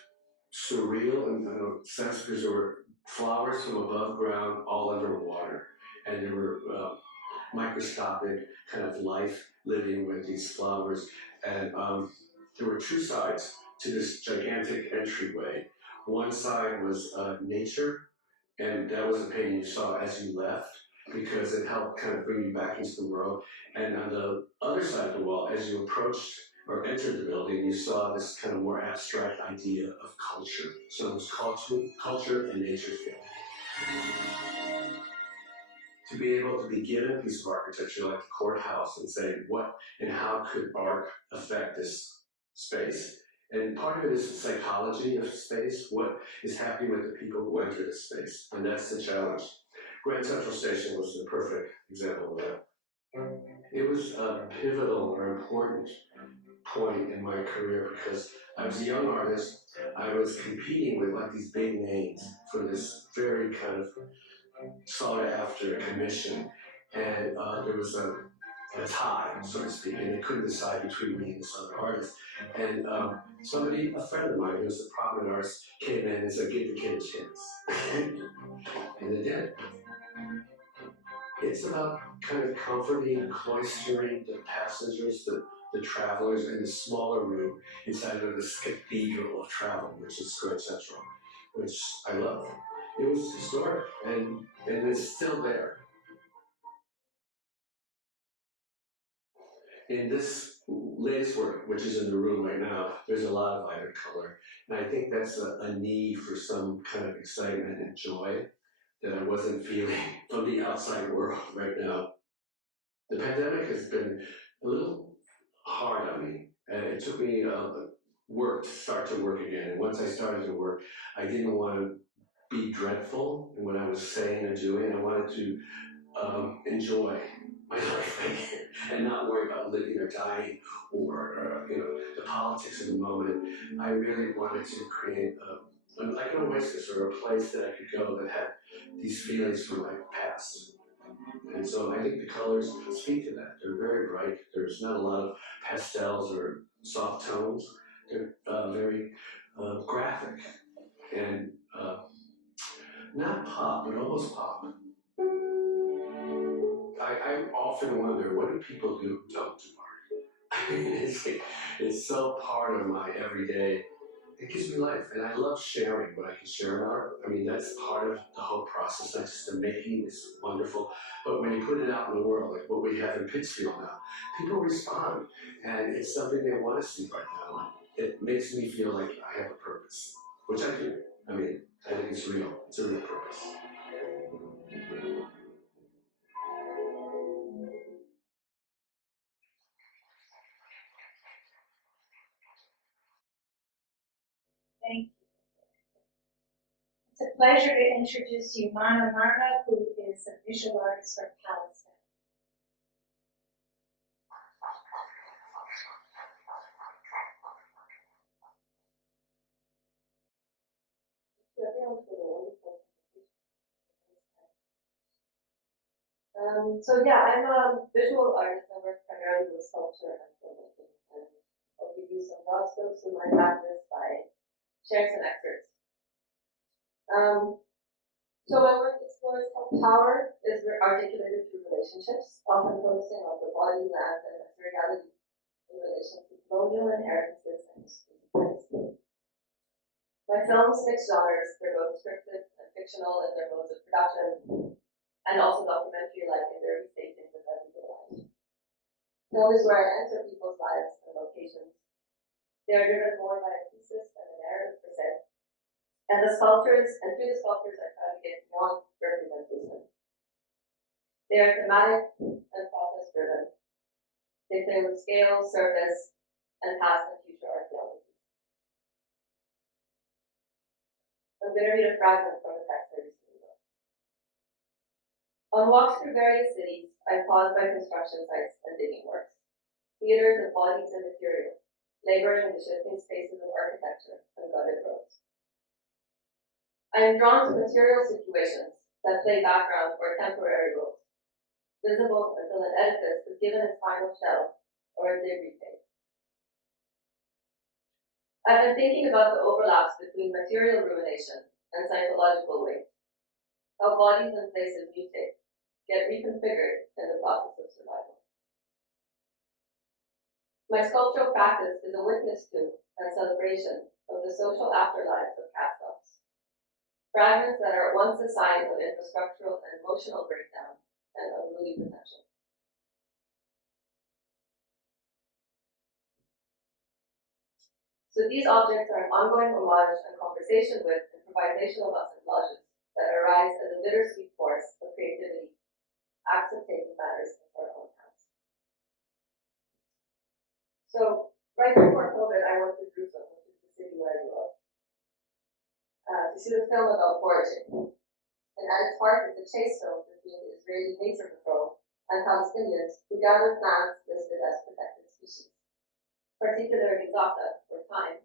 surreal in a sense because there were flowers from above ground all underwater. And there were microscopic kind of life living with these flowers. And there were two sides to this gigantic entryway. One side was nature, and that was a painting you saw as you left because it helped kind of bring you back into the world. And on the other side of the wall, as you approached or entered the building, you saw this kind of more abstract idea of culture. So it was culture and nature field. To be able to be given a piece of architecture like the courthouse and say what and how could art affect this space. And part of it is the psychology of space, what is happening with the people who enter this space, and that's the challenge. Grand Central Station was the perfect example of that. It was a pivotal or important point in my career because I was a young artist, I was competing with like these big names for this very kind of sought after commission, and there was a tie, so to speak, and they couldn't decide between me and this other artist. And a friend of mine who was a prominent artist, came in and said, "Give the kid a chance," and they did. It's about kind of comforting, cloistering the passengers, the travelers in the smaller room inside of this cathedral of travel, which is Grand Central, which I love. It was historic, and it's still there. In this latest work, which is in the room right now, there's a lot of vibrant color, and I think that's a need for some kind of excitement and joy that I wasn't feeling from the outside world right now. The pandemic has been a little hard on me, and it took me work to start to work again. And once I started to work, I didn't want to be dreadful in what I was saying or doing. I wanted to enjoy my life again and not worry about living or dying or the politics of the moment. I really wanted to create like an oasis or a place that I could go that had these feelings from my past. And so I think the colors speak to that. They're very bright. There's not a lot of pastels or soft tones. They're very graphic. And not pop, but almost pop. I often wonder, what do people do who don't do art? It's so part of my everyday. It gives me life, and I love sharing what I can share in art. I mean, that's part of the whole process, not just the making is wonderful, but when you put it out in the world, like what we have in Pittsfield now, people respond, and it's something they want to see right now. It makes me feel like I have a purpose, which I do. I mean, I think it's real. It's a real purpose. Thank you. It's a pleasure to introduce Jumana Manna, who is a visual artist from Palestine. So yeah, I'm a visual artist. I work primarily with sculpture and filmmaking, and I'll give you some broad strokes of my practice by sharing some excerpts. So my work explores how power is articulated through relationships, often focusing on the body, land, and materiality in relation to colonial inheritances and histories of place. My films mix genres. They're both scripted and fictional in their modes of production, and also documentary-like in their restaging of everyday life. Film is where I enter people's lives and locations. They are driven more by a thesis than a narrative per se. And through the sculptures, I try to get beyond representation. They are thematic and process-driven. They play with scale, surface, and past and future archaeology. I'm going to read a fragment from the text I recently wrote. On walks through various cities, I pause by construction sites and digging works, theaters of bodies and materials, laboring in the shifting spaces of architecture and gutted roads. I am drawn to material situations that play background or temporary roles, visible until an edifice is given its final shell or a dig retake. I've been thinking about the overlaps between material ruination and psychological weight, how bodies and places mutate, get reconfigured in the process of survival. My sculptural practice is a witness to and celebration of the social afterlives of cast-offs, fragments that are at once a sign of infrastructural and emotional breakdown and unruly potential. So these objects are an ongoing homage and conversation with improvisational assemblages that arise as a bittersweet force of creativity, acts of taking matters into our own hands. So, right before COVID, I went to Jerusalem, which is the city where I grew up, to shoot a film about foraging. And at its heart is a chase film between the Israeli Nature Patrol and Palestinians who gather plants listed as protected species, particularly za'atar, or thyme,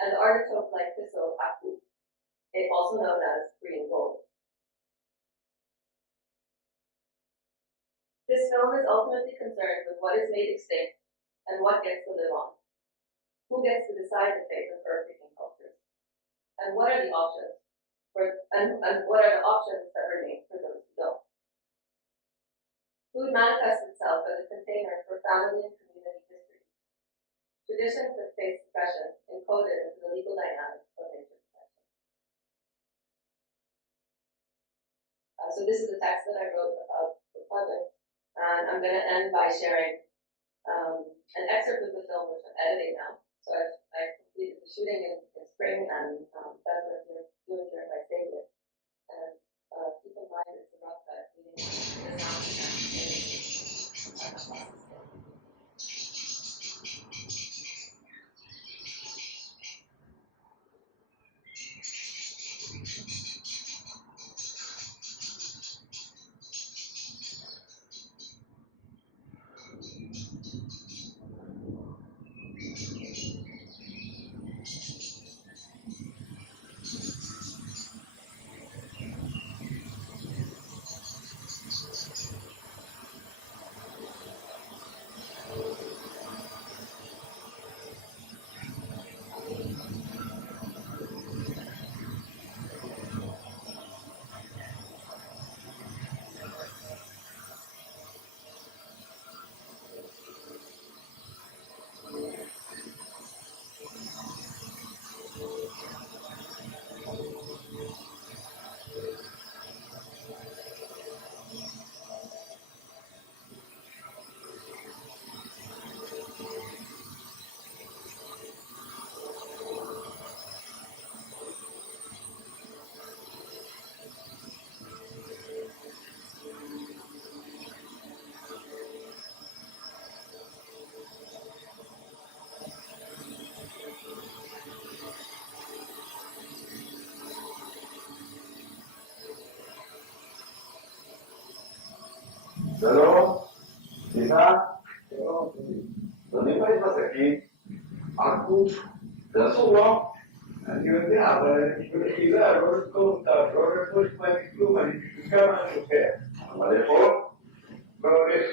and the artichoke-like thistle, apu, also known as green gold. This film is ultimately concerned with what is made extinct and what gets to live on. Who gets to decide the fate of earth-picking cultures? And what are the options what are the options that remain for those who don't? Food manifests itself as a container for family and community history. Traditions that face suppression encoded into the legal dynamics of nature protection. So this is the text that I wrote about the project, and I'm going to end by sharing an excerpt of the film, which I'm editing now. So I completed the shooting in spring, and that's what I'm doing during my stay here. And keep in mind it's a rough cut, meaning the sound and שלום, סליחה, אני בית עסקים, עכו, זה אסור לו, אני יודע, אבל מחילה, לא לזכור אותה, לא לרכוש ממני כלום, אני פשוט כמה אני לוקח, אבל יכול, והולך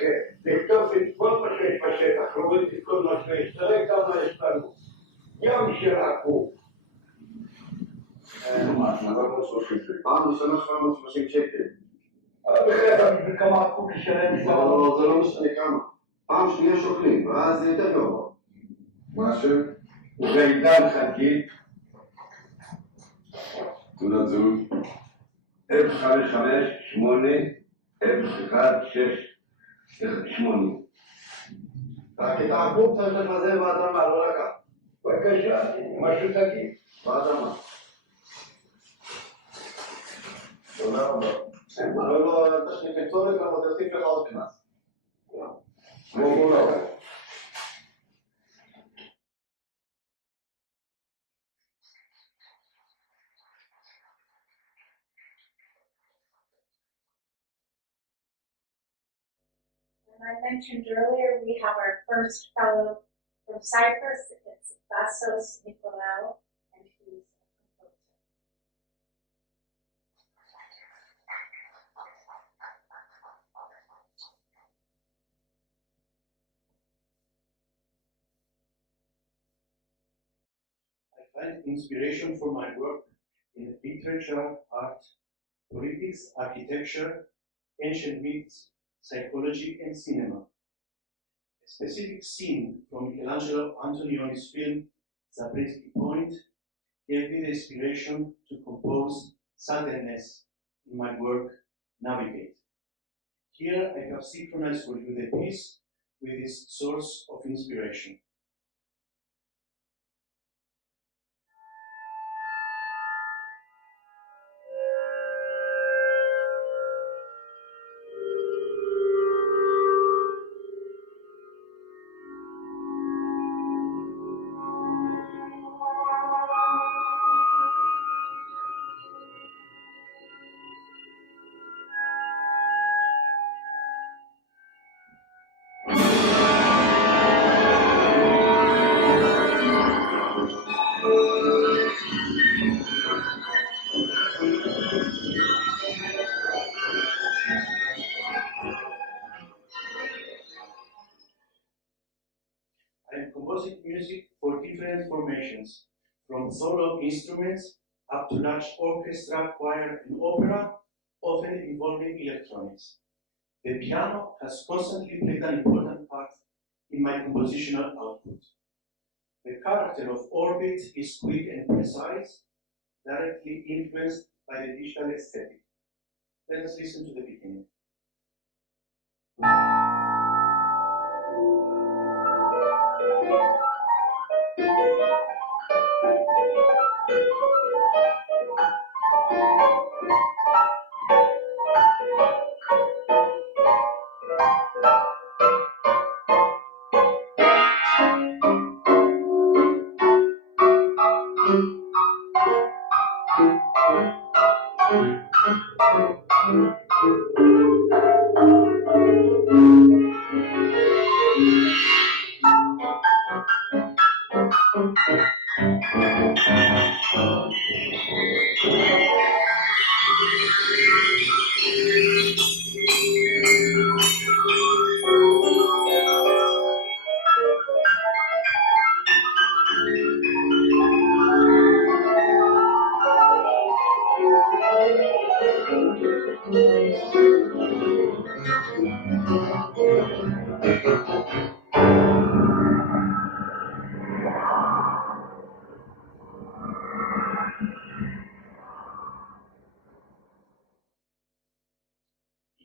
לכתוב את כל מה שיש בשטח, להוריד את כל מה שיש, תראה כמה יש לנו, ים של עכו. מה, 730 פעם ראשונה 730 שקל. אבל בכלל, בשביל כמה עכו לשלם מסער. לא, זה לא משנה כמה. פעם שנייה שוקלים, ואז זה יותר גרוע. משהו? ובעידן חלקית. תעודת זהות. 055-8-016-8. רק את העקוב צריך לפזר באדמה, לא לקח. בבקשה, משהו תגיד. באדמה. תודה רבה. אבל לא, אתה שנקצורת, אבל תוסיף לך עוד קנס. בואו לא. I mentioned earlier, we have our first fellow from Cyprus. It's Vassos Nicolaou, and he's a composer. I find inspiration for my work in literature, art, politics, architecture, ancient myths, psychology, and cinema. A specific scene from Michelangelo Antonioni's film Zabriskie Point gave me the inspiration to compose sadness in my work Navigate. Here I have synchronized for you the piece with its source of inspiration. I am composing music for different formations, from solo instruments up to large orchestra, choir, and opera, often involving electronics. The piano has constantly played an important part in my compositional output. The character of Orbit is quick and precise, directly influenced by the digital aesthetic. Let us listen to the beginning.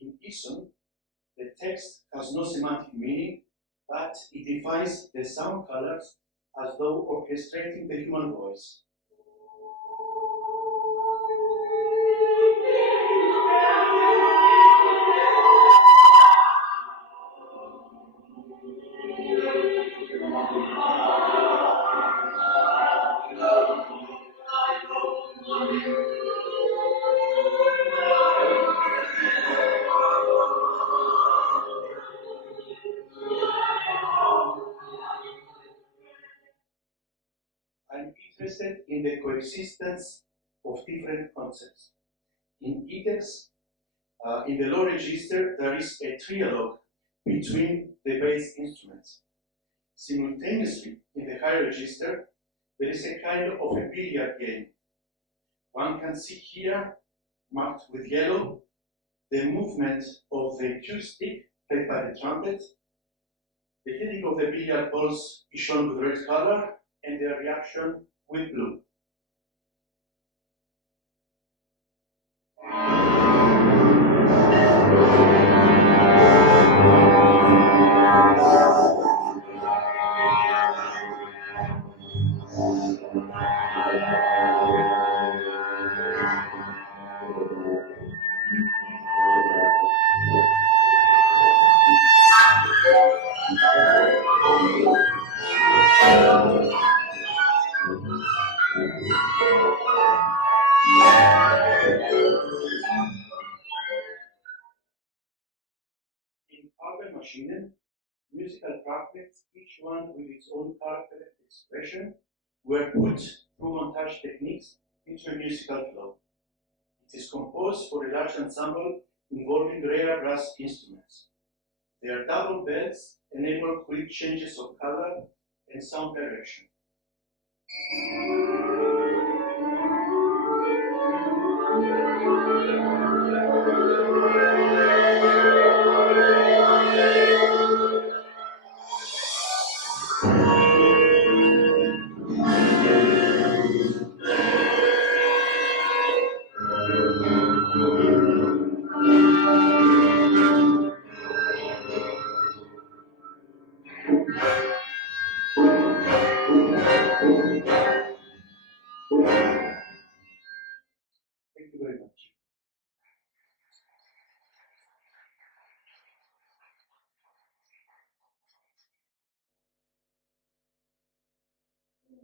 In Ison, the text has no semantic meaning, but it defines the sound colors as though orchestrating the human voice. interested in the coexistence of different concepts. In E-text, in the low register, there is a trialogue between the bass instruments. Simultaneously, in the high register, there is a kind of a billiard game. One can see here, marked with yellow, the movement of the cue stick played by the trumpet. The hitting of the billiard balls is shown with red color, and their reaction with blue. In urban machine, musical fragments, each one with its own character and expression, were put through montage techniques into a musical flow. It is composed for a large ensemble involving rare brass instruments. Their double bells enable quick changes of color and sound direction. Thank you very much.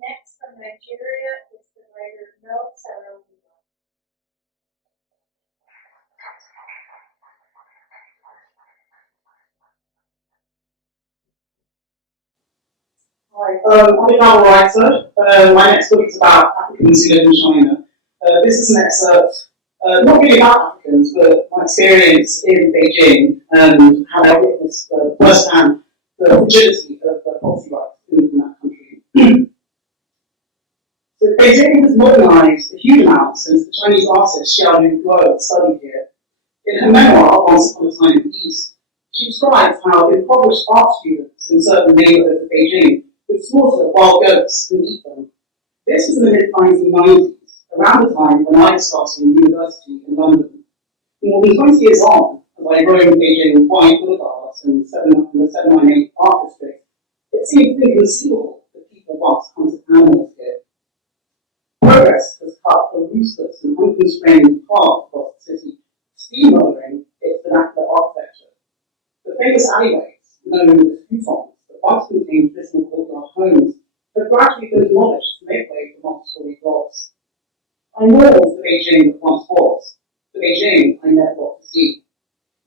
Next from Nigeria is the writer Noo Saro-Wiwa. Hi, I'm a novel writer. My next book is about Africans who live in China. This is an excerpt, not really about Africans, but my experience in Beijing and how I witnessed firsthand the fragility of property rights in that country. So Beijing has modernized a huge amount since the Chinese artist Shawn studied here. In her memoir, Once Upon a Time in the East, she describes how impoverished art students in certain neighborhoods of Beijing would slaughter wild goats and eat them. This was in the mid-1990s, around the time when I was starting university in London. More than 20 years on, as I roamed Beijing's wide boulevards and the 798 art district, it seemed inconceivable that people once hunted animals here. Progress has cut a ruthless and unconstrained path across the city, steamrolling its vernacular architecture. The famous alleyways, known as coupons, that once contained traditional courtyard homes, have gradually been demolished to make way for multi-story blocks. I mourned the Beijing that once was, the Beijing I never got to see.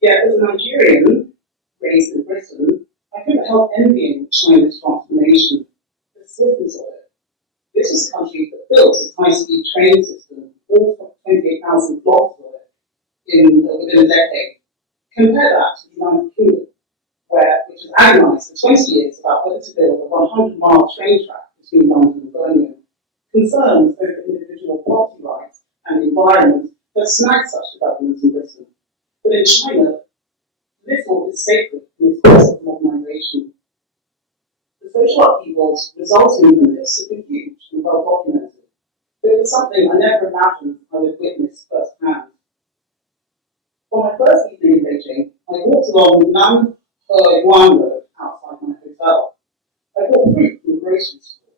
Yet, as a Nigerian raised in Britain, I couldn't help envying China's transformation, the swiftness of it. This was a country that built its high-speed train system, all 28,000 blocks of it, within a decade. Compare that to the United Kingdom, which has agonized for 20 years about whether to build a 100-mile train track between London and Birmingham. Concerns over individual property rights and the environment have snagged such developments in Britain. But in China, little is sacred in its quest of modernisation. The social upheavals resulting from this have been huge and well documented, but it was something I never imagined I would witness firsthand. On my first evening in Beijing, I walked along Nanhe-Yuan Road outside my hotel. I bought fruit from the grocery store,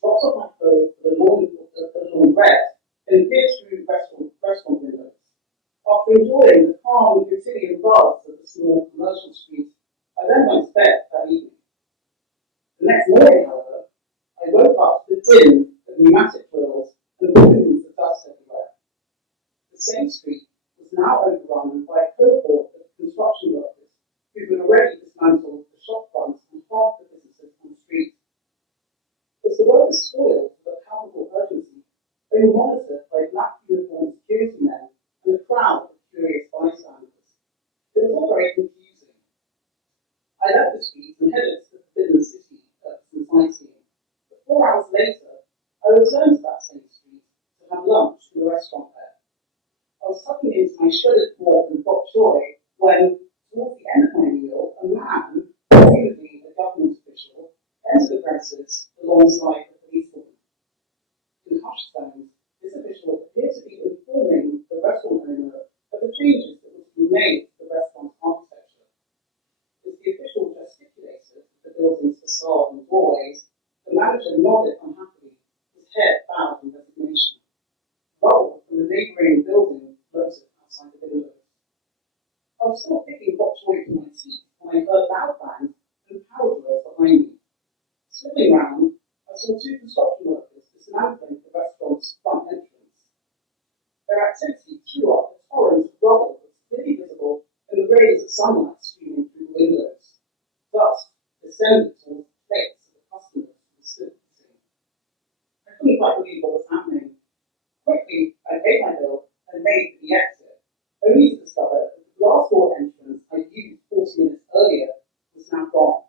dropped off my clothes for the laundrette, and peered through restaurant windows. After enjoying the calm, quotidian buzz of the small commercial street, I then went to bed that evening. The next morning, however, I woke up to the din of pneumatic wheels and plumes of dust everywhere. The same street was now overrun by a cohort of construction workers who had already dismantled the shop fronts and half the businesses on the street. As the workers toiled for the palpable headed to the Forbidden City for some sightseeing. But 4 hours later, I returned to that same street to have lunch in a restaurant there. I was tucking into my shredded pork and bok choy when, towards the end of my meal, a man, presumably a government official, entered the premises alongside a policewoman. In hushed tones, this official appeared to be informing the restaurant owner of the changes that were to be made to the restaurant's architecture. As the official gesticulated at the building's facade and doorways, the manager nodded unhappily, his head bowed in resignation. Rubble from the neighbouring building floated outside the windows. I was still picking bok choy from my teeth when I heard loud bangs and power drills behind me. Swimming round, I saw 2 construction workers dismantling the restaurant's front entrance. Their activity threw up a torrent of rubble that was clearly visible in the rays of sunlight streaming through the windows. Dust descended towards the plates of the customers who stood eating. I couldn't quite believe what was happening. Quickly, I paid my bill and made for the exit, only to discover that the glass door entrance I used 40 minutes earlier was now gone.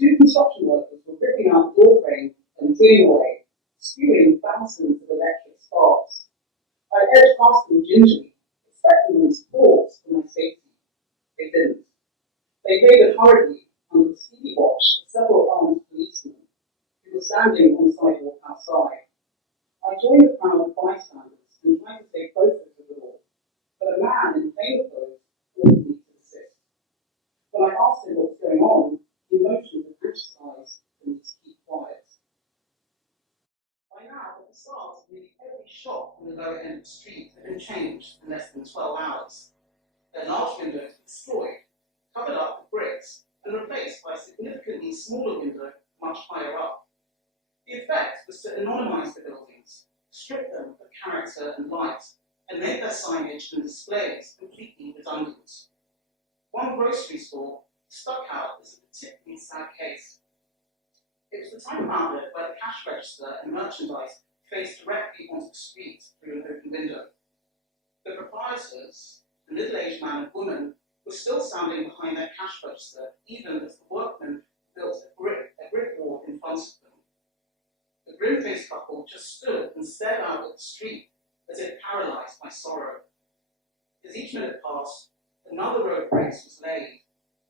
2 construction workers were ripping out the door frame and drilling away, spewing thousands of electric sparks. I edged past them gingerly, expecting them to pause for my safety. They didn't. They waited hurriedly under the steady watch of several armed policemen who were standing on the sidewalk outside. I joined the crowd of bystanders and tried to take photos of it all, but a man in plainclothes ordered me to desist. When I asked him what was going on, he motioned with anxious eyes for me to keep quiet. By now, the facades of nearly every shop on the lower end of the street had been changed in less than 12 hours. Their large windows were destroyed, covered up with bricks, and replaced by a significantly smaller window much higher up. The effect was to anonymise the buildings, strip them of character and light, and make their signage and displays completely redundant. One grocery store stuck out as a particularly sad case. It was the type of outlet where the cash register and merchandise faced directly onto the street through an open window. The proprietors, a middle-aged man and woman, were still standing behind their cash register, even as the workmen built a brick wall in front of them. The grim-faced couple just stood and stared out at the street as if paralysed by sorrow. As each minute passed, another row of bricks was laid,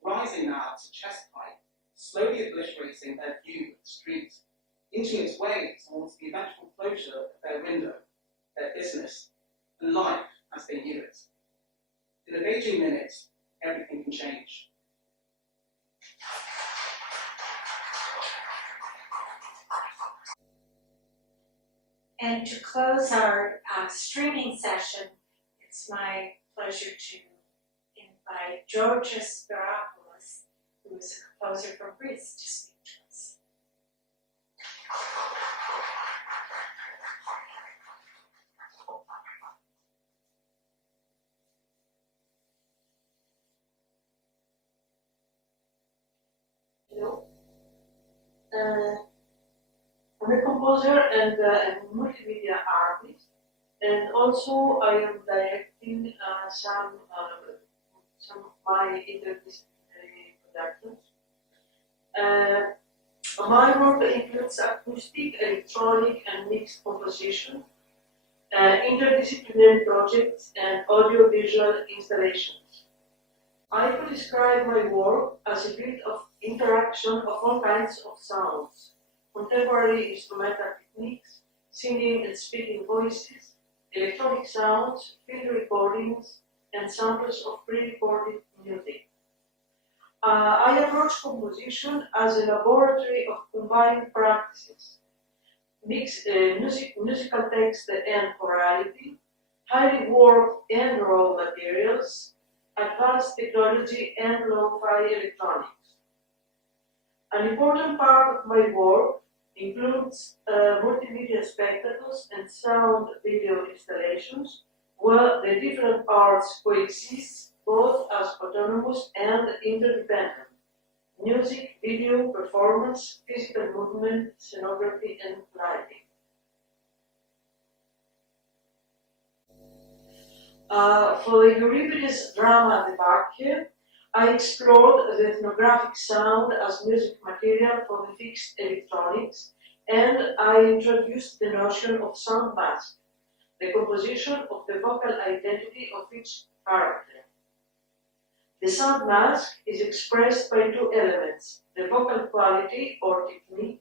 rising now to chest height, slowly obliterating their view of the street, inching its way towards the eventual closure of their window, their business, and life as they knew it. In a Beijing minute, everything can change. And to close our streaming session, it's my pleasure to invite George Spiropoulos, who is a composer from Greece, to speak to us. Hello. I'm a composer and a multimedia artist, and also I am directing some of my interdisciplinary productions. My work includes acoustic, electronic, and mixed composition, interdisciplinary projects, and audiovisual installations. I could describe my work as a bit of interaction of all kinds of sounds: contemporary instrumental techniques, singing and speaking voices, electronic sounds, field recordings, and samples of pre-recorded music. I approach composition as a laboratory of combined practices, musical text and chorality, highly worked and raw materials, advanced technology, and lo-fi electronics. An important part of my work includes multimedia spectacles and sound video installations, where the different arts coexist both as autonomous and interdependent: music, video, performance, physical movement, scenography, and lighting. For the Euripides drama The Bacchae, I explored the ethnographic sound as music material for the fixed electronics, and I introduced the notion of sound mask, the composition of the vocal identity of each character. The sound mask is expressed by two elements, the vocal quality or technique,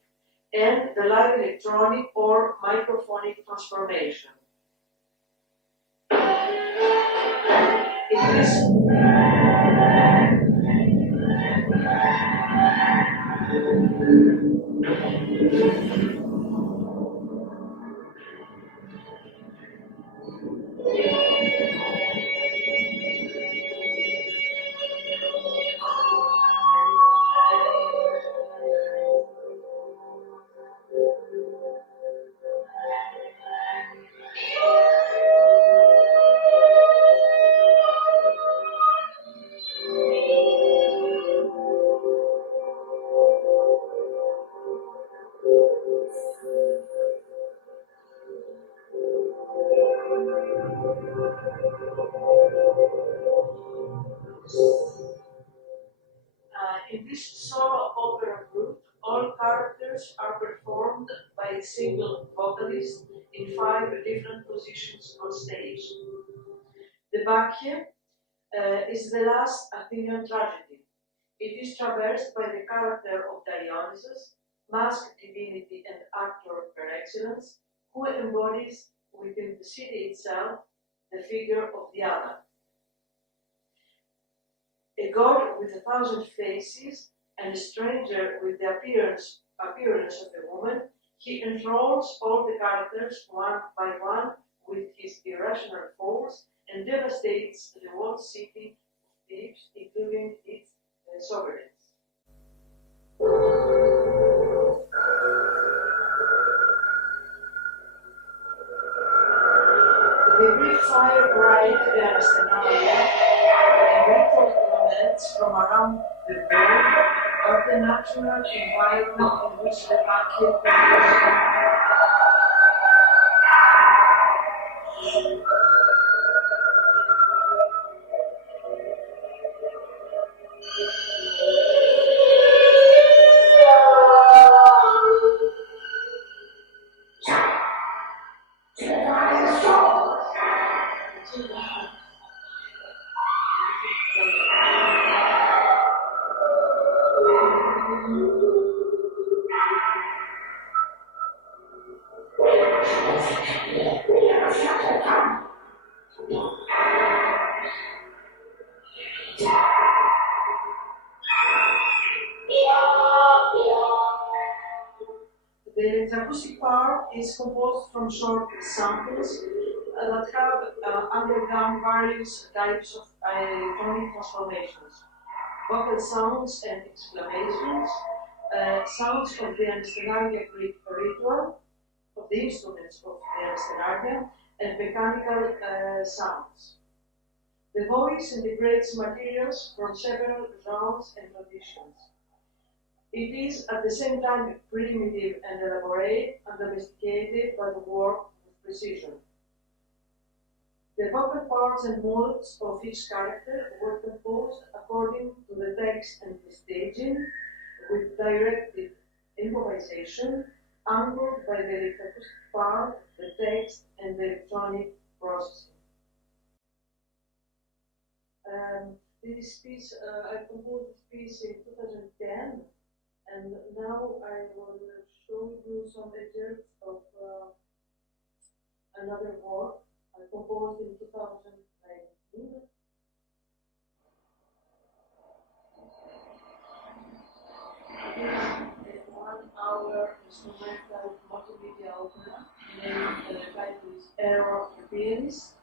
and the live electronic or microphonic transformation. In this solo opera group, all characters are performed by a single vocalist in 5 different positions on stage. The Bacchae is the last Athenian tragedy. It is traversed by the character of Dionysus, masked divinity and actor per excellence, who embodies within the city itself the figure of the other. A god with 1,000 faces and a stranger with the appearance of a woman, he enthralls all the characters one by one with his irrational force and devastates the whole city of Thebes, including its sovereigns. The Greek fire ride scenario and ritual elements from around the world are the natural environment in which the Bacchae produce. The electroacoustic part is composed from short samples that have undergone various types of electronic transformations, vocal sounds and exclamations, sounds of the Anasthenaria Greek ritual, of the instruments of the Anasthenaria, and mechanical sounds. The voice integrates materials from several genres and traditions. It is at the same time primitive and elaborate and domesticated, but work with precision. The vocal parts and moods of each character were composed according to the text and the staging, with directed improvisation, anchored by the electroacoustic part, the text, and the electronic processing. This piece, I composed this piece in 2010. And now I will show you some excerpts of another work I composed in 2019. It is a 1-hour instrumental multimedia opera named the title is Error of the Pianist.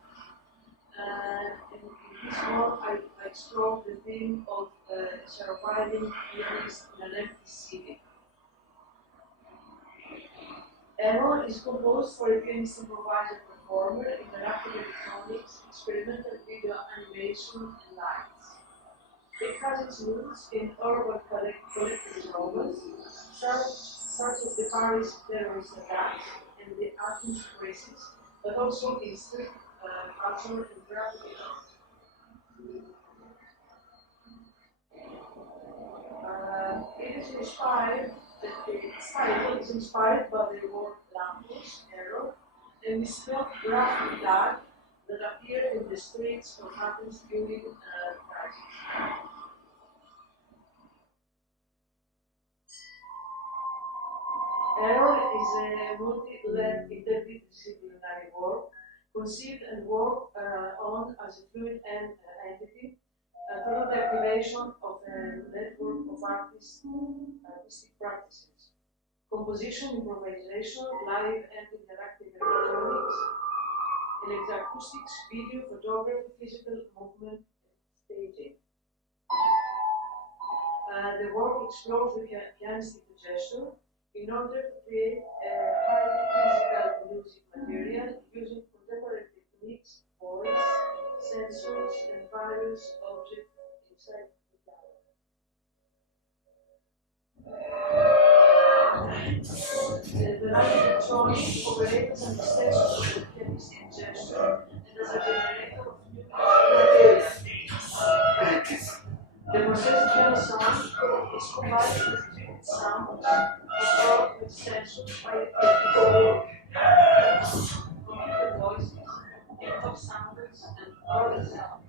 And in this work I explored the theme of surviving pianist in an empty city. Error is composed for a pianist improviser performer, interactive electronics, experimental video animation, and lights. It has its roots in urban collective dramas, such as the Paris terrorist attacks and the Athens crisis, but also in street culture and graphic art. is inspired, the title is inspired by the word lampos, arrow, and is spelled graphic dark that appeared in the streets of Athens during crisis. Arrow is a multi-led interdisciplinary work conceived and worked on as a fluid entity through the activation of a network of artistic practices, composition, improvisation, live and interactive electronics, electroacoustics, video, photography, physical movement, and staging. The work explores the pianistic gesture in order to create a highly physical music material using contemporary techniques, voice, sensors, and various objects inside the gallery. The light electronics operates as an extension of the pianistic gesture and as a generator of new material. The processed piano sound is combined with treated sounds absorbed with sensors by the computer voices, TikTok sounds, and other sounds.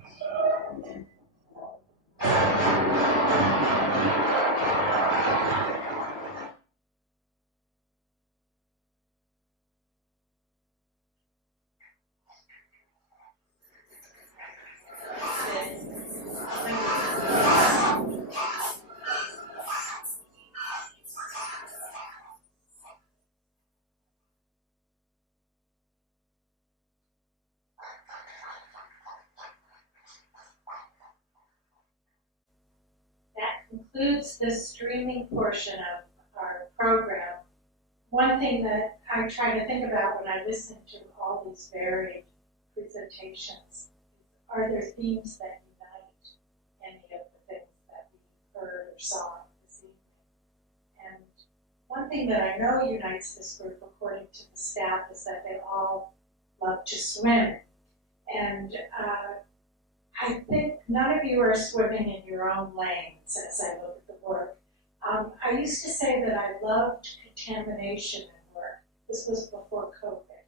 Concludes the streaming portion of our program. One thing that I try to think about when I listen to all these varied presentations, are there themes that unite any of the things that we heard or saw this evening? And one thing that I know unites this group, according to the staff, is that they all love to swim. And I think none of you are swimming in your own lanes as I look at the work. I used to say that I loved contamination in work. This was before COVID.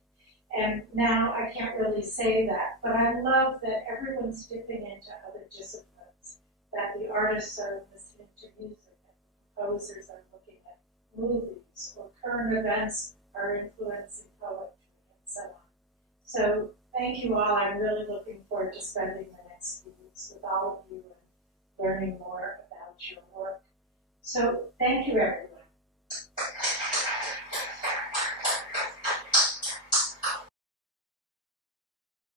And now I can't really say that, but I love that everyone's dipping into other disciplines, that the artists are listening to music, and the composers are looking at movies, or current events are influencing poetry, and so on. So thank you all. I'm really looking forward to spending the next few weeks with all of you and learning more about your work. So thank you, everyone.